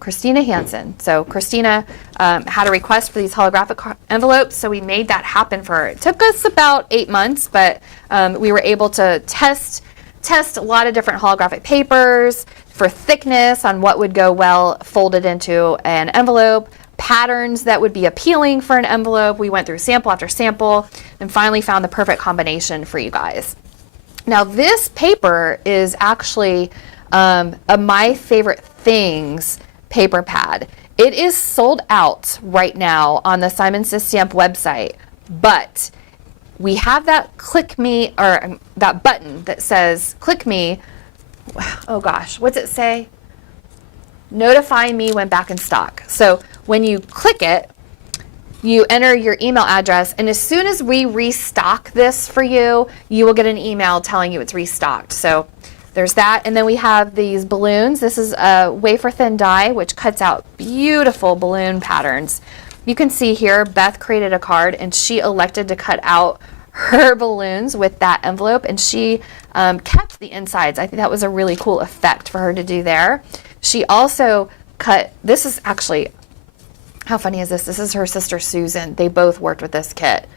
Christina Hansen. So Christina had a request for these holographic envelopes, so we made that happen for her. It took us about 8 months, but we were able to test a lot of different holographic papers for thickness on what would go well folded into an envelope, patterns that would be appealing for an envelope. We went through sample after sample and finally found the perfect combination for you guys. Now this paper is actually a My Favorite Things paper pad. It is sold out right now on the Simon Says Stamp website, but we have that click me, or that button that says click me. Oh gosh, what's it say? Notify me when back in stock. So when you click it, you enter your email address, and as soon as we restock this for you, you will get an email telling you it's restocked. So there's that, and then we have these balloons. This is a wafer thin die, which cuts out beautiful balloon patterns. You can see here, Beth created a card, and she elected to cut out her balloons with that envelope, and she kept the insides. I think that was a really cool effect for her to do there. She also cut, this is actually, how funny is this? This is her sister Susan. They both worked with this kit.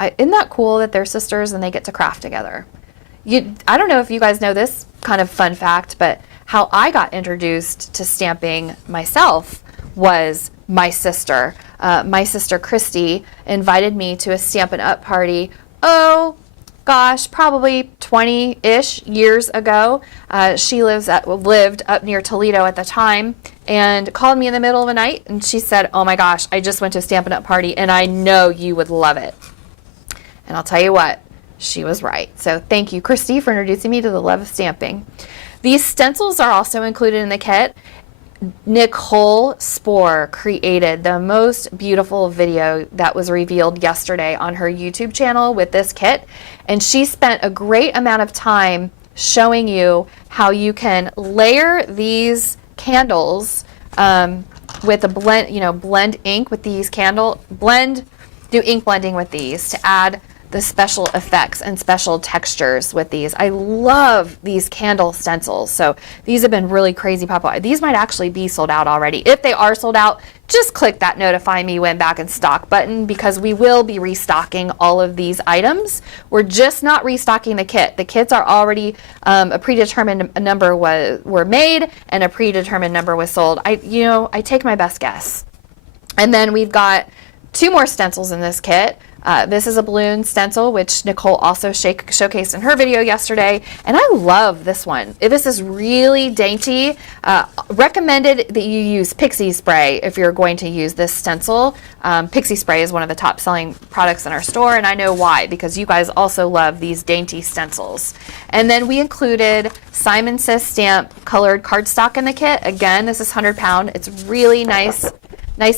Isn't that cool that they're sisters and they get to craft together? I don't know if you guys know this kind of fun fact, but how I got introduced to stamping myself was my sister. my sister Christy invited me to a Stampin' Up! Party. Oh, gosh, probably 20-ish years ago. She lived up near Toledo at the time and called me in the middle of the night, and she said, oh my gosh, I just went to a Stampin' Up! Party and I know you would love it. And I'll tell you what, she was right. So thank you, Christy, for introducing me to the love of stamping. These stencils are also included in the kit. Nicole Spohr created the most beautiful video that was revealed yesterday on her YouTube channel with this kit, and she spent a great amount of time showing you how you can layer these candles with a blend, blend ink with these do ink blending with these to add the special effects and special textures with these. I love these candle stencils. So these have been really crazy popular. These might actually be sold out already. If they are sold out, just click that notify me when back in stock button, because we will be restocking all of these items. We're just not restocking the kit. The kits are already a predetermined number were made and a predetermined number was sold. I take my best guess. And then we've got 2 more stencils in this kit. This is a balloon stencil, which Nicole also showcased in her video yesterday, and I love this one. This is really dainty. Recommended that you use pixie spray if you're going to use this stencil. Pixie spray is one of the top selling products in our store, and I know why, because you guys also love these dainty stencils. And then we included Simon Says Stamp colored cardstock in the kit. Again, this is 100 pound. It's really nice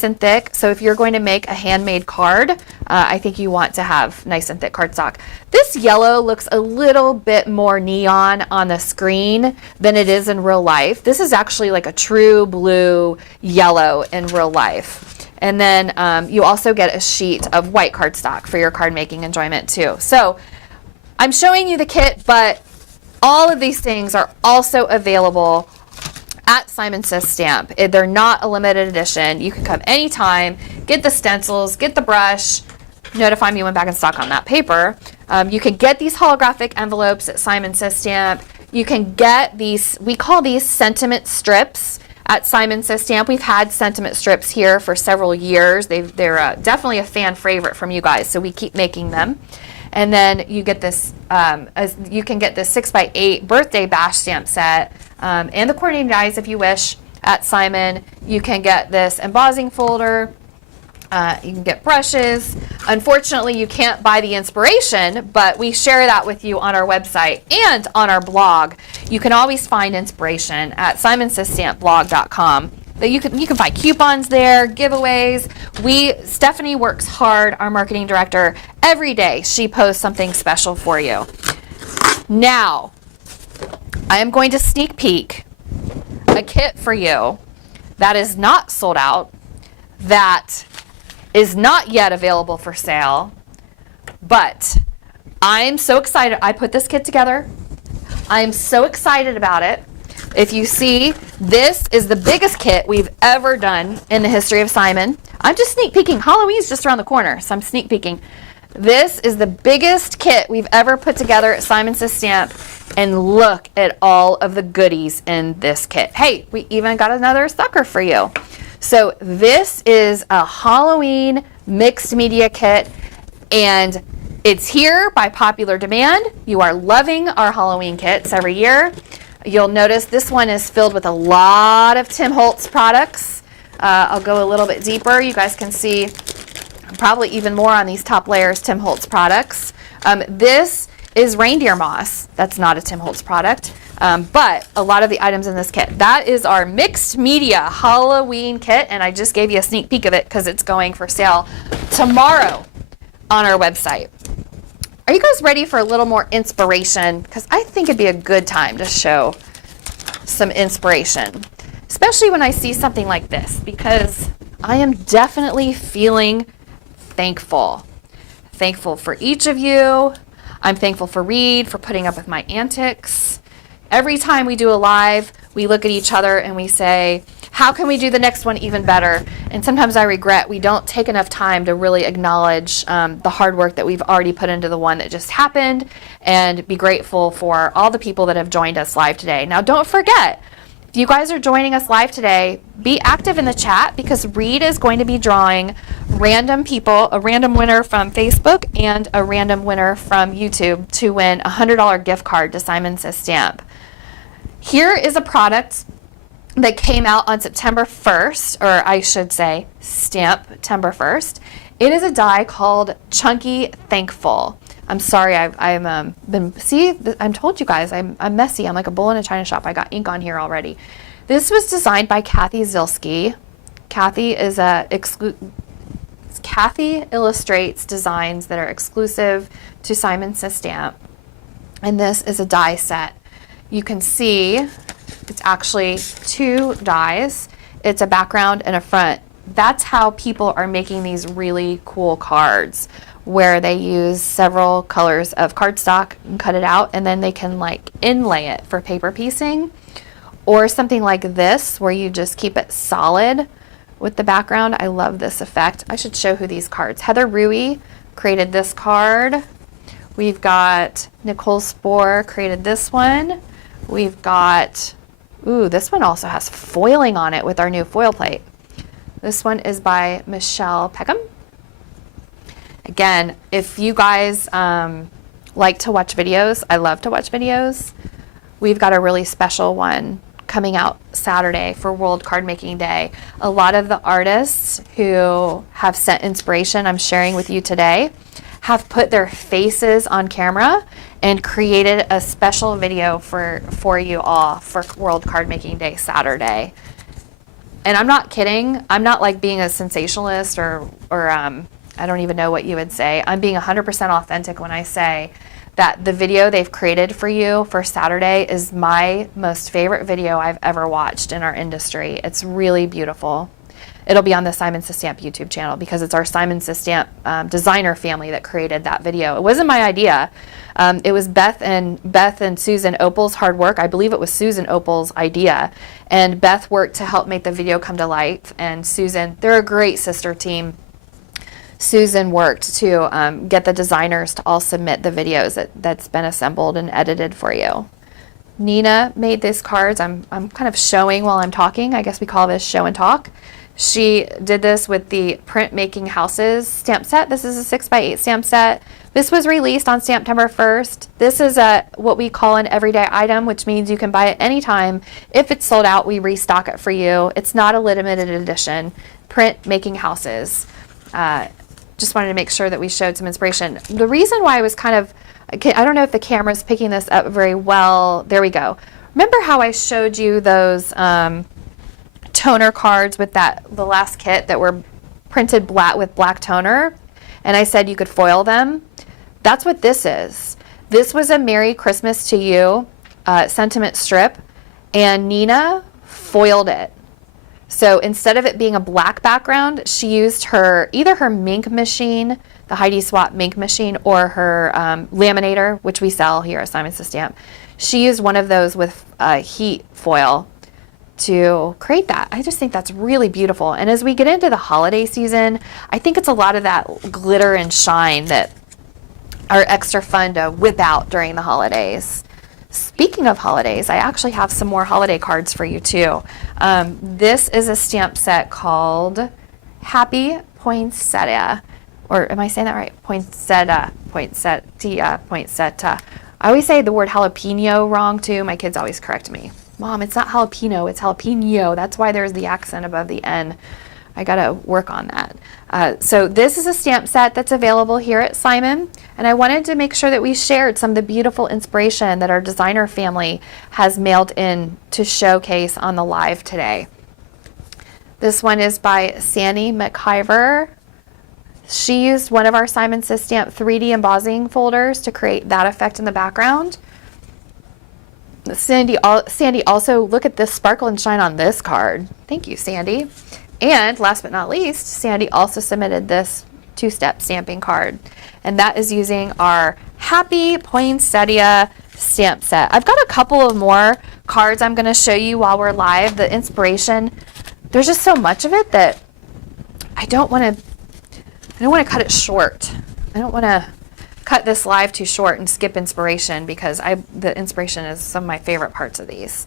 and thick. So if you're going to make a handmade card, I think you want to have nice and thick cardstock. This yellow looks a little bit more neon on the screen than it is in real life. This is actually like a true blue yellow in real life. And then you also get a sheet of white cardstock for your card making enjoyment too. So I'm showing you the kit, but all of these things are also available at Simon Says Stamp. They're not a limited edition. You can come anytime, get the stencils, get the brush, notify me when back in stock on that paper. You can get these holographic envelopes at Simon Says Stamp. You can get these, we call these sentiment strips at Simon Says Stamp. We've had sentiment strips here for several years. They're definitely a fan favorite from you guys, so we keep making them. And then you get this, you can get this 6x8 birthday bash stamp set and the coordinating dies if you wish at Simon. You can get this embossing folder. You can get brushes. Unfortunately, you can't buy the inspiration, but we share that with you on our website and on our blog. You can always find inspiration at simonsaystampblog.com. You can find coupons there, giveaways. Stephanie works hard, our marketing director. Every day she posts something special for you. Now, I am going to sneak peek a kit for you that is not sold out, that is not yet available for sale, but I'm so excited. I put this kit together. I'm so excited about it. If you see, this is the biggest kit we've ever done in the history of Simon. I'm just sneak peeking. Halloween's just around the corner, so I'm sneak peeking. This is the biggest kit we've ever put together at Simon Says Stamp, and look at all of the goodies in this kit. Hey, we even got another sucker for you. So this is a Halloween mixed media kit, and it's here by popular demand. You are loving our Halloween kits every year. You'll notice this one is filled with a lot of Tim Holtz products. I'll go a little bit deeper. You guys can see probably even more on these top layers Tim Holtz products. This is reindeer moss. That's not a Tim Holtz product, but a lot of the items in this kit. That is our mixed media Halloween kit, and I just gave you a sneak peek of it because it's going for sale tomorrow on our website. Are you guys ready for a little more inspiration? Because I think it'd be a good time to show some inspiration, especially when I see something like this, because I am definitely feeling thankful. Thankful for each of you. I'm thankful for Reed for putting up with my antics. Every time we do a live, we look at each other and we say, how can we do the next one even better? And sometimes I regret we don't take enough time to really acknowledge the hard work that we've already put into the one that just happened, and be grateful for all the people that have joined us live today. Now, don't forget, If you guys are joining us live today, be active in the chat because Reed is going to be drawing random people, a random winner from Facebook and a random winner from YouTube to win a $100 gift card to Simon Says Stamp. Here is a product that came out on September 1st, or I should say Stamptember 1st. It is a die called Chunky Thankful. I'm sorry, I'm told you guys, I'm messy. I'm like a bull in a china shop. I got ink on here already. This was designed by Kathy Zilski. Kathy illustrates designs that are exclusive to Simon Says Stamp. And this is a die set. You can see it's actually 2 dies. It's a background and a front. That's how people are making these really cool cards, where they use several colors of cardstock and cut it out, and then they can like inlay it for paper piecing, or something like this where you just keep it solid with the background. I love this effect. I should show who these cards. Heather Rui created this card. We've got Nicole Spohr created this one. We've got, ooh, this one also has foiling on it with our new foil plate. This one is by Michelle Peckham. Again, if you guys like to watch videos, I love to watch videos. We've got a really special one coming out Saturday for World Card Making Day. A lot of the artists who have sent inspiration I'm sharing with you today have put their faces on camera and created a special video for you all for World Card Making Day Saturday. And I'm not kidding. I'm not like being a sensationalist or I don't even know what you would say. I'm being 100% authentic when I say that the video they've created for you for Saturday is my most favorite video I've ever watched in our industry. It's really beautiful. It'll be on the Simon Says Stamp YouTube channel because it's our Simon Says Stamp designer family that created that video. It wasn't my idea. It was Beth and Susan Opal's hard work. I believe it was Susan Opal's idea. And Beth worked to help make the video come to life. And Susan, they're a great sister team. Susan worked to get the designers to all submit the videos that's been assembled and edited for you. Nina made these cards. I'm kind of showing while I'm talking. I guess we call this show and talk. She did this with the Printmaking Houses stamp set. This is a 6x8 stamp set. This was released on Stamptember 1st. This is what we call an everyday item, which means you can buy it anytime. If it's sold out, we restock it for you. It's not a limited edition. Printmaking Houses. Just wanted to make sure that we showed some inspiration. The reason why I was kind of, I don't know if the camera's picking this up very well. There we go. Remember how I showed you those toner cards with the last kit that were printed black with black toner, and I said you could foil them? That's what this is. This was a Merry Christmas to You sentiment strip, and Nina foiled it. So instead of it being a black background, she used either her Mink machine, the Heidi Swap Mink machine, or her laminator, which we sell here at Simon Says Stamp. She used one of those with heat foil to create that. I just think that's really beautiful. And as we get into the holiday season, I think it's a lot of that glitter and shine that are extra fun to whip out during the holidays. Speaking of holidays, I actually have some more holiday cards for you too. This is a stamp set called Happy Poinsettia, or am I saying that right? Poinsettia. I always say the word jalapeno wrong too. My kids always correct me. Mom, it's not jalapeno, it's jalapeno. That's why there's the accent above the N. I gotta work on that. So this is a stamp set that's available here at Simon, and I wanted to make sure that we shared some of the beautiful inspiration that our designer family has mailed in to showcase on the live today. This one is by Sandy McIver. She used one of our Simon Says Stamp 3D embossing folders to create that effect in the background. Sandy also, look at this sparkle and shine on this card. Thank you, Sandy. And last but not least, Sandy also submitted this two-step stamping card, and that is using our Happy Poinsettia stamp set. I've got a couple of more cards I'm going to show you while we're live. The inspiration, there's just so much of it that I don't want to cut it short. I don't want to cut this live too short and skip inspiration because the inspiration is some of my favorite parts of these.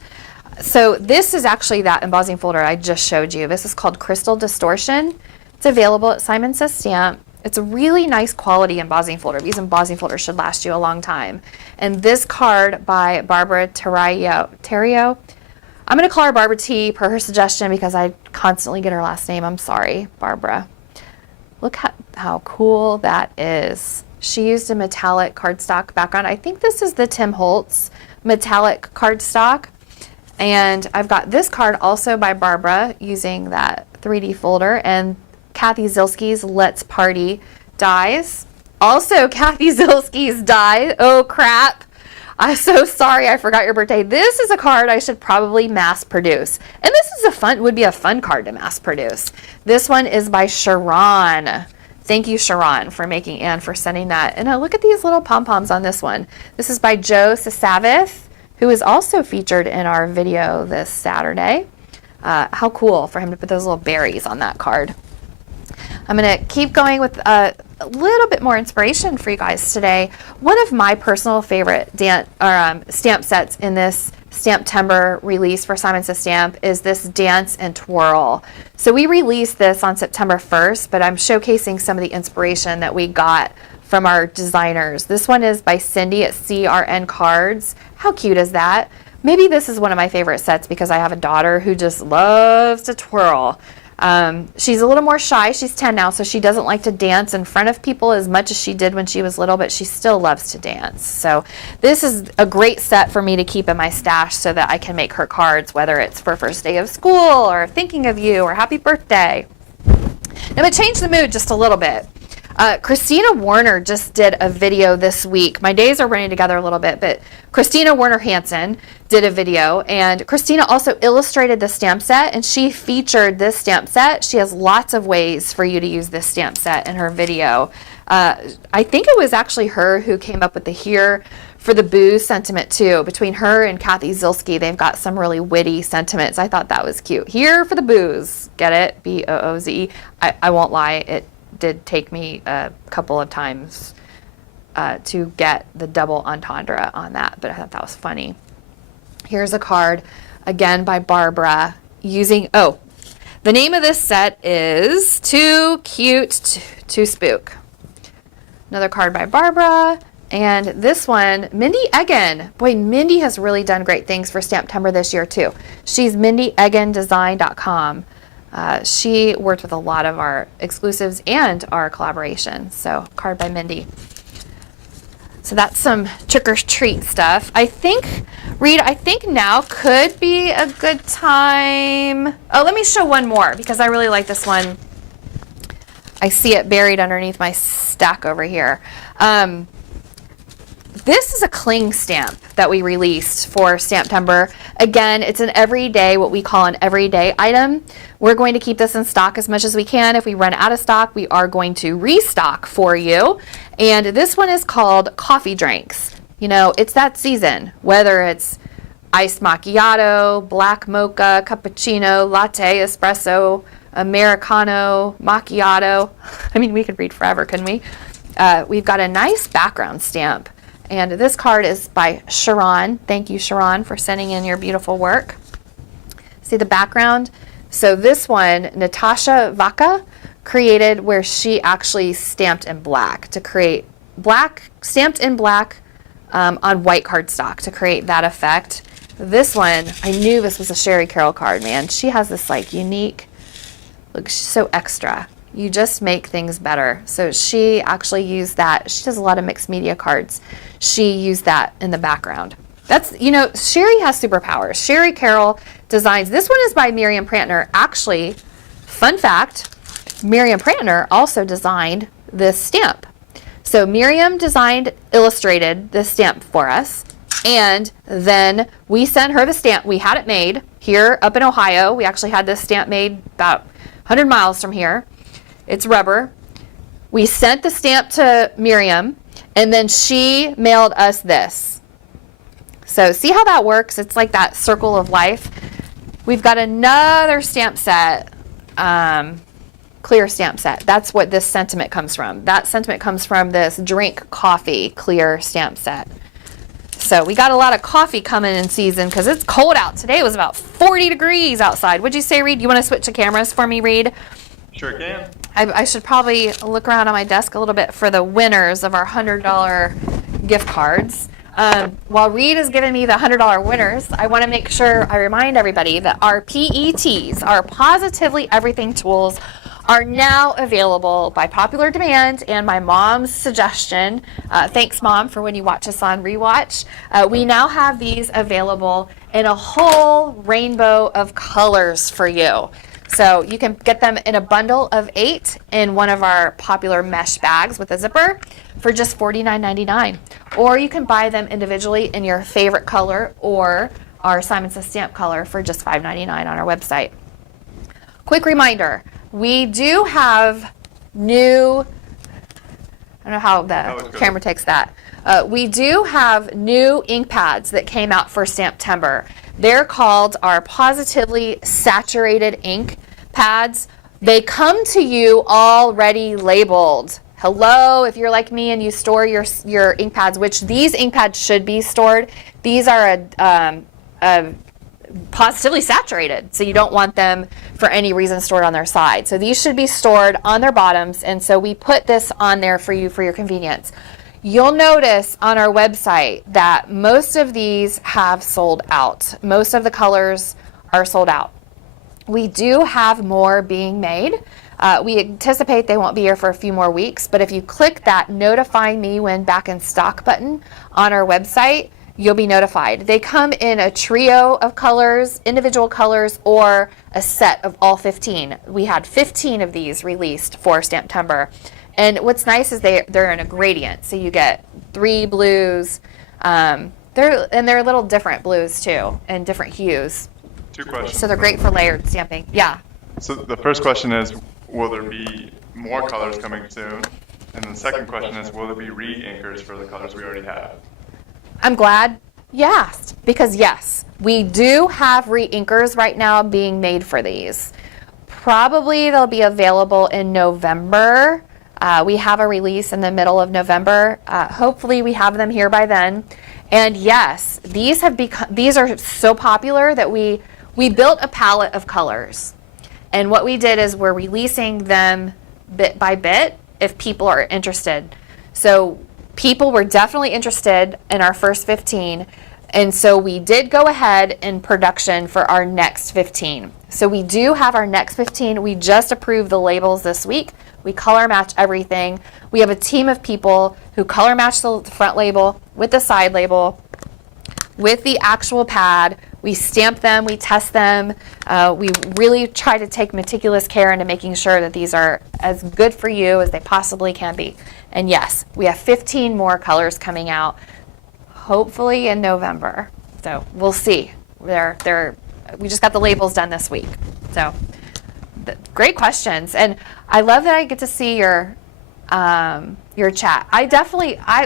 So this is actually that embossing folder I just showed you. This is called Crystal Distortion. It's available at Simon Says Stamp. It's a really nice quality embossing folder. These embossing folders should last you a long time. And this card by Barbara Terrio, I'm going to call her Barbara T per her suggestion because I constantly get her last name. I'm sorry, Barbara. Look how cool that is. She used a metallic cardstock background. I think this is the Tim Holtz metallic cardstock. And I've got this card also by Barbara using that 3D folder, and Kathy Zilski's Let's Party dies. Also Kathy Zilski's die. Oh crap. I'm so sorry I forgot your birthday. This is a card I should probably mass produce. And this is would be a fun card to mass produce. This one is by Sharon. Thank you, Sharon, for making and for sending that. And look at these little pom-poms on this one. This is by Joe Sasavith, who is also featured in our video this Saturday. How cool for him to put those little berries on that card. I'm going to keep going with a little bit more inspiration for you guys today. One of my personal favorite stamp sets in this Stamptember release for Simon Says Stamp is this Dance and Twirl. So we released this on September 1st, but I'm showcasing some of the inspiration that we got from our designers. This one is by Cindy at CRN Cards. How cute is that? Maybe this is one of my favorite sets because I have a daughter who just loves to twirl. She's a little more shy. She's 10 now, so she doesn't like to dance in front of people as much as she did when she was little, but she still loves to dance. So this is a great set for me to keep in my stash so that I can make her cards, whether it's for first day of school or thinking of you or happy birthday. I'm going to change the mood just a little bit. Christina Warner just did a video this week. My days are running together a little bit, but Christina Warner Hansen did a video, and Christina also illustrated the stamp set, and she featured this stamp set. She has lots of ways for you to use this stamp set in her video. I think it was actually her who came up with the Here for the Booze sentiment too. Between her and Kathy Zilski, they've got some really witty sentiments. I thought that was cute. Here for the Booze. Get it? B-O-O-Z-E. I won't lie, it did take me a couple of times to get the double entendre on that, but I thought that was funny. Here's a card, again by Barbara, using, the name of this set is Too Cute to Spook. Another card by Barbara, and this one, Mindy Eggen. Boy, Mindy has really done great things for Stamptember this year too. She's MindyEggenDesign.com. She worked with a lot of our exclusives and our collaborations. So, card by Mindy. So that's some trick or treat stuff. I think, Reed, now could be a good time. Oh, let me show one more because I really like this one. I see it buried underneath my stack over here. This is a cling stamp that we released for Stamptember. Again, it's an everyday, what we call an everyday item. We're going to keep this in stock as much as we can. If we run out of stock, we are going to restock for you. And this one is called Coffee Drinks. You know, it's that season, whether it's iced macchiato, black mocha, cappuccino, latte, espresso, Americano, macchiato. I mean, we could read forever, couldn't we? We've got a nice background stamp. And this card is by Sharon. Thank you, Sharon, for sending in your beautiful work. See the background? So this one, Natasha Vaca created where she actually stamped in black to create stamped in black on white cardstock to create that effect. This one, I knew this was a Sherry Carroll card, man. She has this like unique, look, she's so extra. You just make things better. So she actually used that. She does a lot of mixed media cards. She used that in the background. That's, you know, Sherry has superpowers. Sherry Carroll designs. This one is by Miriam Prantner. Actually, fun fact, Miriam Prantner also designed this stamp. So Miriam illustrated this stamp for us. And then we sent her the stamp. We had it made here up in Ohio. We actually had this stamp made about 100 miles from here. It's rubber. We sent the stamp to Miriam, and then she mailed us this. So see how that works? It's like that circle of life. We've got another stamp set, clear stamp set. That's what this sentiment comes from. That sentiment comes from this Drink Coffee clear stamp set. So we got a lot of coffee coming in season because it's cold out. Today it was about 40 degrees outside. What'd you say, Reed? You want to switch to cameras for me, Reed? Sure can. I should probably look around on my desk a little bit for the winners of our $100 gift cards. While Reed is giving me the $100 winners, I want to make sure I remind everybody that our P.E.T.s, our Positively Everything tools, are now available by popular demand and my mom's suggestion. Thanks, Mom, for when you watch us on Rewatch. We now have these available in a whole rainbow of colors for you. So you can get them in a bundle of 8 in one of our popular mesh bags with a zipper for just $49.99. Or you can buy them individually in your favorite color or our Simon Says Stamp color for just $5.99 on our website. Quick reminder, we do have new, I don't know how the camera takes that. We do have new ink pads that came out for Stamptember. They're called our Positively Saturated Ink pads. They come to you already labeled. Hello, if you're like me and you store your ink pads, which these ink pads should be stored. These are a positively saturated, so you don't want them for any reason stored on their side. So these should be stored on their bottoms, and so we put this on there for you for your convenience. You'll notice on our website that most of these have sold out. Most of the colors are sold out. We do have more being made. We anticipate they won't be here for a few more weeks, but if you click that notify me when back in stock button on our website, you'll be notified. They come in a trio of colors, individual colors, or a set of all 15. We had 15 of these released for Stamptember. And what's nice is they're in a gradient. So you get 3 blues. They're a little different blues too, and different hues. 2 questions. So they're great for layered stamping. Yeah. So the first question is, will there be more colors coming soon? And the second question is, will there be re-inkers for the colors we already have? I'm glad you asked, because yes, we do have re-inkers right now being made for these. Probably they'll be available in November. We have a release in the middle of November. Hopefully we have them here by then. And yes, these are so popular that we built a palette of colors. And what we did is we're releasing them bit by bit if people are interested. So people were definitely interested in our first 15, and so we did go ahead in production for our next 15. So we do have our next 15. We just approved the labels this week. We color match everything. We have a team of people who color match the front label with the side label, with the actual pad. We stamp them, we test them. We really try to take meticulous care into making sure that these are as good for you as they possibly can be. And yes, we have 15 more colors coming out, hopefully in November. So we'll see. We just got the labels done this week. So great questions. And I love that I get to see your chat.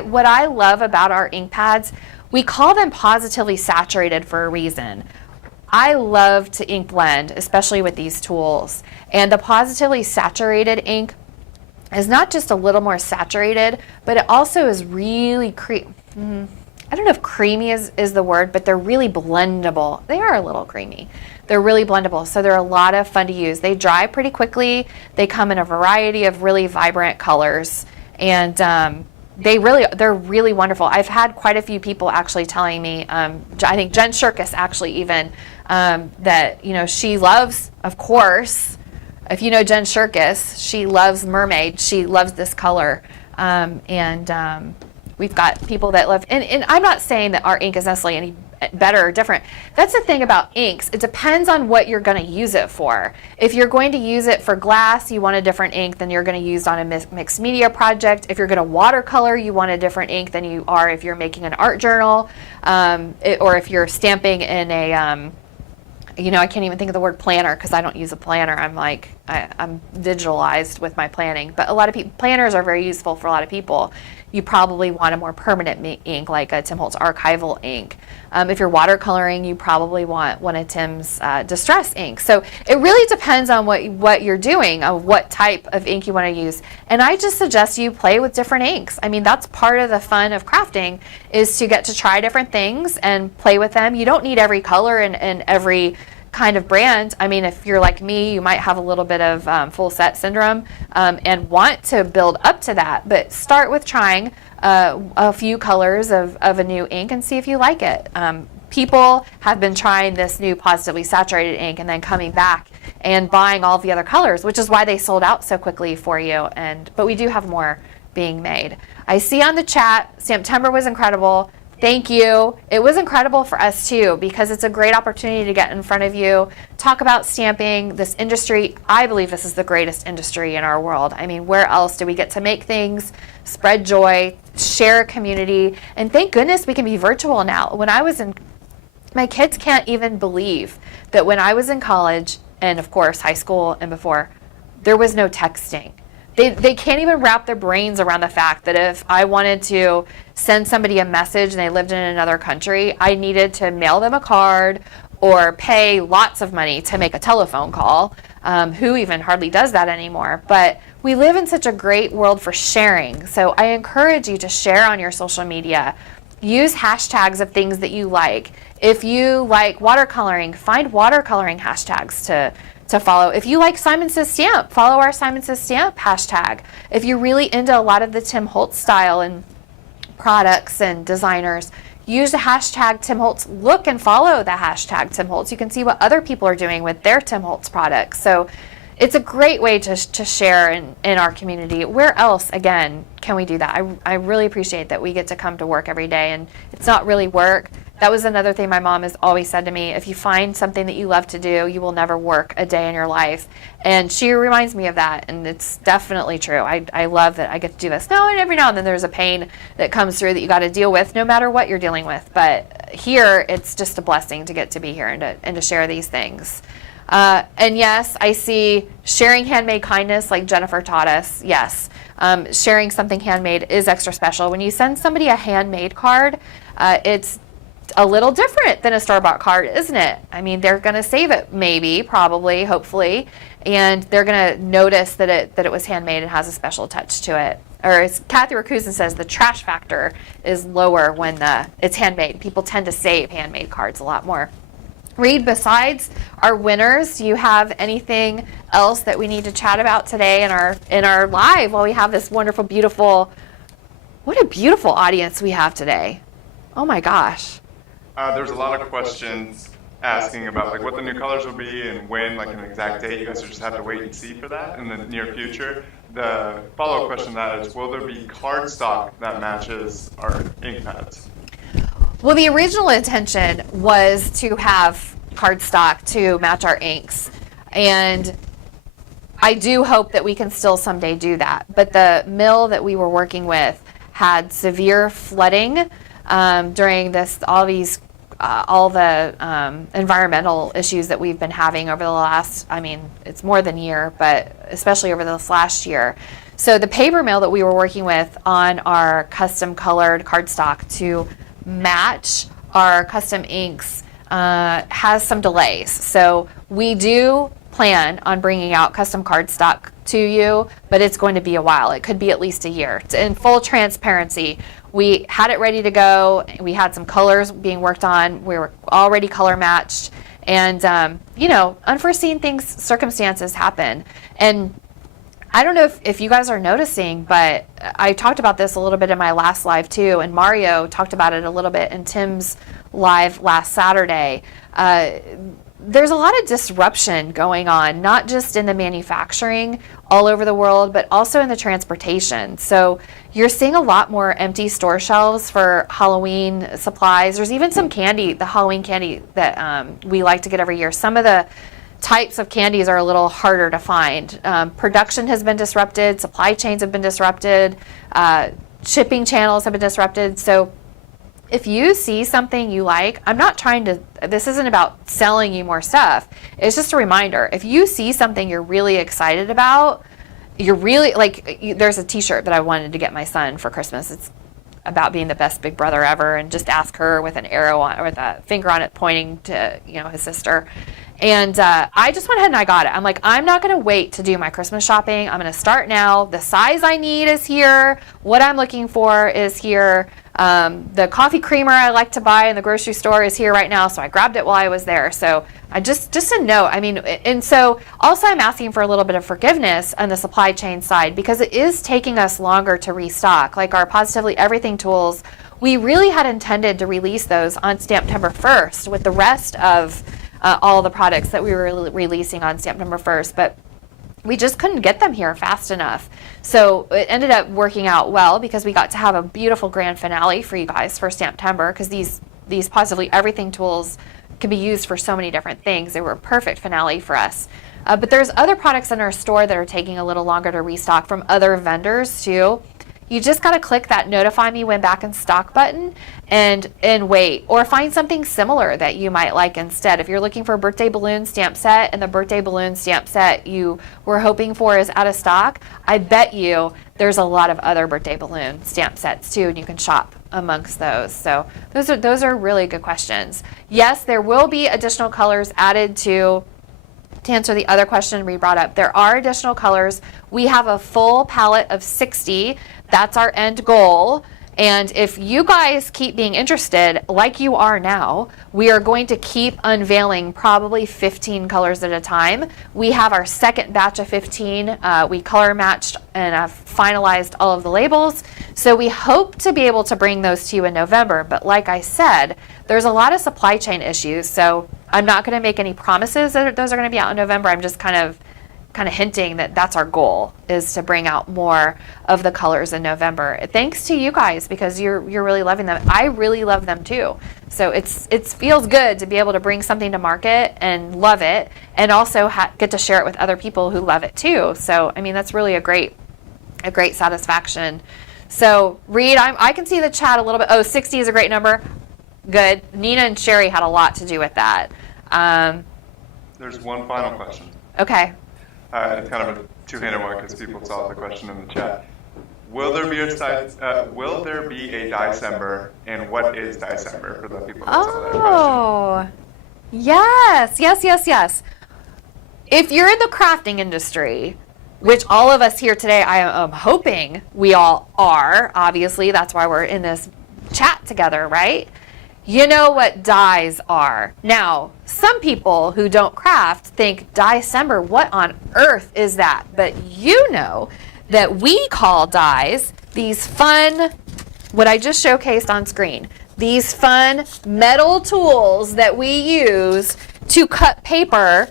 What I love about our ink pads, we call them positively saturated for a reason. I love to ink blend, especially with these tools. And the positively saturated ink is not just a little more saturated, but it also is really I don't know if creamy is the word, but they're really blendable. They are a little creamy. They're really blendable, so they're a lot of fun to use. They dry pretty quickly. They come in a variety of really vibrant colors, and they're really wonderful. I've had quite a few people actually telling me, I think Jen Shirkus actually even, that she loves, of course, if you know Jen Shirkus, she loves mermaid. She loves this color, and we've got people that love. And I'm not saying that our ink is necessarily any better or different. That's the thing about inks. It depends on what you're going to use it for. If you're going to use it for glass, you want a different ink than you're going to use on a mixed media project. If you're going to watercolor, you want a different ink than you are if you're making an art journal, or if you're stamping in a I can't even think of the word planner because I don't use a planner. I'm like, I'm digitalized with my planning, but a lot of people, planners are very useful for a lot of people. You probably want a more permanent ink, like a Tim Holtz archival ink. If you're watercoloring, you probably want one of Tim's distress inks. So it really depends on what you're doing, on what type of ink you want to use. And I just suggest you play with different inks. I mean, that's part of the fun of crafting, is to get to try different things and play with them. You don't need every color and every kind of brand. I mean, if you're like me, you might have a little bit of full set syndrome and want to build up to that, but start with trying a few colors of a new ink and see if you like it. People have been trying this new positively saturated ink and then coming back and buying all the other colors, which is why they sold out so quickly for you. But we do have more being made. I see on the chat, Stamptember was incredible. Thank you. It was incredible for us too, because it's a great opportunity to get in front of you, talk about stamping, this industry. I believe this is the greatest industry in our world. I mean, where else do we get to make things, spread joy, share a community? And thank goodness we can be virtual now. My kids can't even believe that when I was in college, and of course high school and before, there was no texting. They can't even wrap their brains around the fact that if I wanted to send somebody a message and they lived in another country, I needed to mail them a card or pay lots of money to make a telephone call. Who even hardly does that anymore? But we live in such a great world for sharing. So I encourage you to share on your social media. Use hashtags of things that you like. If you like watercoloring, find watercoloring hashtags to follow. If you like Simon Says Stamp, follow our Simon Says Stamp hashtag. If you're really into a lot of the Tim Holtz style and products and designers, use the hashtag Tim Holtz. Look and follow the hashtag Tim Holtz. You can see what other people are doing with their Tim Holtz products. So it's a great way to share in our community. Where else, again, can we do that? I really appreciate that we get to come to work every day, and it's not really work. That was another thing my mom has always said to me: if you find something that you love to do, you will never work a day in your life. And she reminds me of that, and it's definitely true. I love that I get to do this. No, and every now and then there's a pain that comes through that you got to deal with, no matter what you're dealing with. But here, it's just a blessing to get to be here and to share these things. And yes, I see sharing handmade kindness, like Jennifer taught us. Yes, sharing something handmade is extra special. When you send somebody a handmade card, it's a little different than a store-bought card, isn't it? I mean, they're going to save it, maybe, probably, hopefully, and they're going to notice that it was handmade and has a special touch to it. Or as Kathy Rakusen says, the trash factor is lower when it's handmade. People tend to save handmade cards a lot more. Reed, besides our winners, do you have anything else that we need to chat about today in our live while we have this wonderful, beautiful, what a beautiful audience we have today. Oh my gosh. There's a lot of questions asking about like what the new colors will be and when, like an exact date. You guys will just have to wait and see for that in the near future. The follow-up question to that is, will there be cardstock that matches our ink pads? Well, the original intention was to have cardstock to match our inks, and I do hope that we can still someday do that. But the mill that we were working with had severe flooding during all the environmental issues that we've been having over the last, I mean, it's more than a year, but especially over this last year. So the paper mill that we were working with on our custom colored cardstock to match our custom inks has some delays. So we do plan on bringing out custom cardstock to you, but it's going to be a while. It could be at least a year. In full transparency, we had it ready to go. We had some colors being worked on. We were already color matched, and unforeseen circumstances happen. And I don't know if you guys are noticing, but I talked about this a little bit in my last live too, and Mario talked about it a little bit in Tim's live last Saturday. There's a lot of disruption going on, not just in the manufacturing all over the world, but also in the transportation. So you're seeing a lot more empty store shelves for Halloween supplies. There's even some candy, the Halloween candy that we like to get every year. Some of the types of candies are a little harder to find. Production has been disrupted, supply chains have been disrupted, shipping channels have been disrupted. So if you see something you like, this isn't about selling you more stuff. It's just a reminder. If you see something you're really excited about, there's a t-shirt that I wanted to get my son for Christmas. It's about being the best big brother ever, and just ask her with an arrow on, or with a finger on it pointing to, his sister. And I just went ahead and I got it. I'm like, I'm not going to wait to do my Christmas shopping. I'm going to start now. The size I need is here. What I'm looking for is here. The coffee creamer I like to buy in the grocery store is here right now. So I grabbed it while I was there. So I just a note. And so also I'm asking for a little bit of forgiveness on the supply chain side, because it is taking us longer to restock. Like our Positively Everything tools, we really had intended to release those on Stamptember 1st with the rest of all the products that we were releasing on Stamptember 1st, but we just couldn't get them here fast enough. So it ended up working out well, because we got to have a beautiful grand finale for you guys for Stamptember, because these Positively Everything tools can be used for so many different things. They were a perfect finale for us. But there's other products in our store that are taking a little longer to restock from other vendors too. You just got to click that notify me when back in stock button and wait, or find something similar that you might like instead. If you're looking for a birthday balloon stamp set and the birthday balloon stamp set you were hoping for is out of stock, I bet you there's a lot of other birthday balloon stamp sets too, and you can shop amongst those. So those are really good questions. Yes, there will be additional colors added to answer the other question we brought up. There are additional colors. We have a full palette of 60. That's our end goal. And if you guys keep being interested, like you are now, we are going to keep unveiling probably 15 colors at a time. We have our second batch of 15. We color matched and have finalized all of the labels. So we hope to be able to bring those to you in November. But like I said, there's a lot of supply chain issues. So I'm not going to make any promises that those are going to be out in November. I'm just kind of hinting that that's our goal, is to bring out more of the colors in November. Thanks to you guys, because you're really loving them. I really love them too. So it feels good to be able to bring something to market and love it, and also get to share it with other people who love it too. So that's really a great satisfaction. So Reed, I can see the chat a little bit. Oh, 60 is a great number. Good. Nina and Sherry had a lot to do with that. There's one final question. Okay. It's kind of a two-handed one, because people saw the question in the chat. Will there be a Dicember, and what is Dicember, for the people that saw that question? Yes. If you're in the crafting industry, which all of us here today, I am hoping we all are, obviously, that's why we're in this chat together, right? You know what dies are. Now, some people who don't craft think Dicember, what on earth is that? But you know that we call dies these fun, what I just showcased on screen, these fun metal tools that we use to cut paper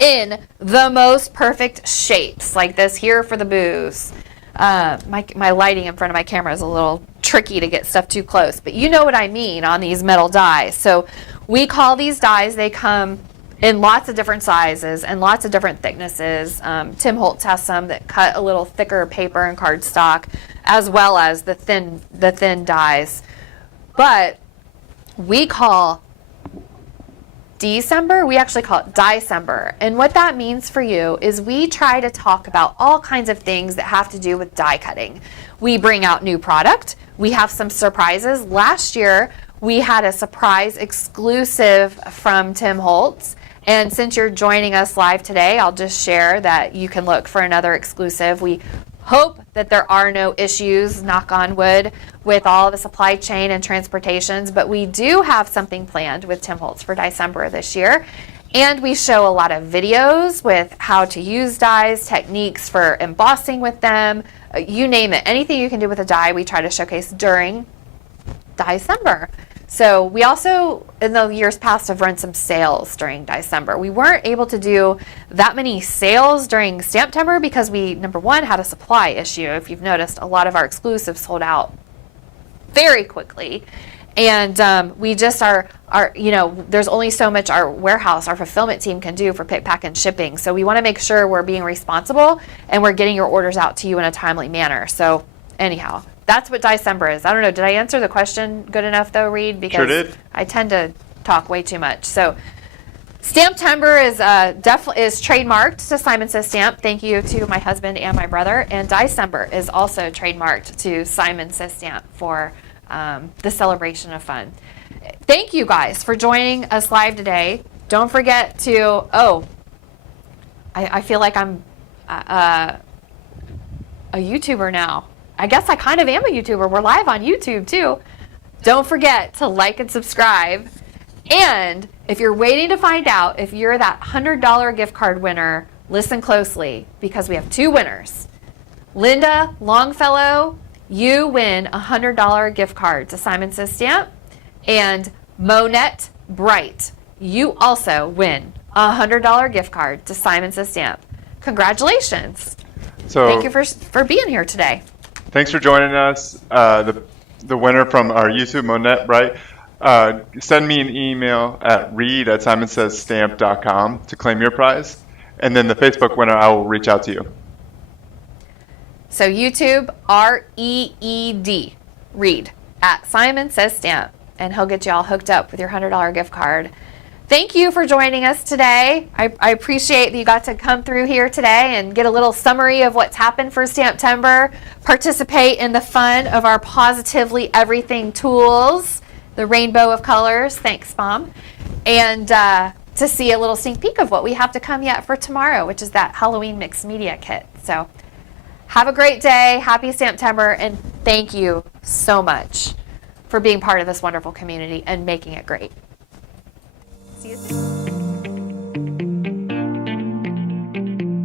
in the most perfect shapes, like this here for the booze. My lighting in front of my camera is a little tricky to get stuff too close, but you know what I mean on these metal dies. So we call these dies, they come in lots of different sizes and lots of different thicknesses. Tim Holtz has some that cut a little thicker paper and cardstock, as well as the thin dies. But we call December, we actually call it Dicember. And what that means for you is we try to talk about all kinds of things that have to do with die cutting. We bring out new product. We have some surprises. Last year, we had a surprise exclusive from Tim Holtz. And since you're joining us live today, I'll just share that you can look for another exclusive. We hope that there are no issues, knock on wood, with all the supply chain and transportations, but we do have something planned with Tim Holtz for December this year. And we show a lot of videos with how to use dies, techniques for embossing with them, you name it. Anything you can do with a die, we try to showcase during December. So we also, in the years past, have run some sales during December. We weren't able to do that many sales during Stamptember because we, number one, had a supply issue. If you've noticed, a lot of our exclusives sold out very quickly. And we just are, there's only so much our warehouse, our fulfillment team can do for pick, pack, and shipping. So we want to make sure we're being responsible and we're getting your orders out to you in a timely manner. So anyhow, that's what December is. I don't know. Did I answer the question good enough though, Reed? Because Sure did. I tend to talk way too much. So Stamptember is definitely is trademarked to Simon Says Stamp. Thank you to my husband and my brother. And December is also trademarked to Simon Says Stamp for the celebration of fun. Thank you guys for joining us live today. Don't forget to, I feel like I'm a YouTuber now. I guess I kind of am a YouTuber. We're live on YouTube too. Don't forget to like and subscribe. And if you're waiting to find out if you're that $100 gift card winner, listen closely because we have two winners. Linda Longfellow, you win a $100 gift card to Simon Says Stamp. And Monette Bright, you also win a $100 gift card to Simon Says Stamp. Congratulations. So Thank you for being here today. thanks for joining us. The winner from our YouTube, Monette Bright, send me an email at reed@simonsaystamp.com to claim your prize. And then the Facebook winner, I will reach out to you. So YouTube, R-E-E-D, Reed, at Simon Says Stamp. And he'll get you all hooked up with your $100 gift card. Thank you for joining us today. I appreciate that you got to come through here today and get a little summary of what's happened for Stamptember, participate in the fun of our Positively Everything tools, the rainbow of colors. Thanks, Mom. And to see a little sneak peek of what we have to come yet for tomorrow, which is that Halloween mixed media kit. So have a great day. Happy Stamptember. And thank you so much for being part of this wonderful community and making it great. See you soon.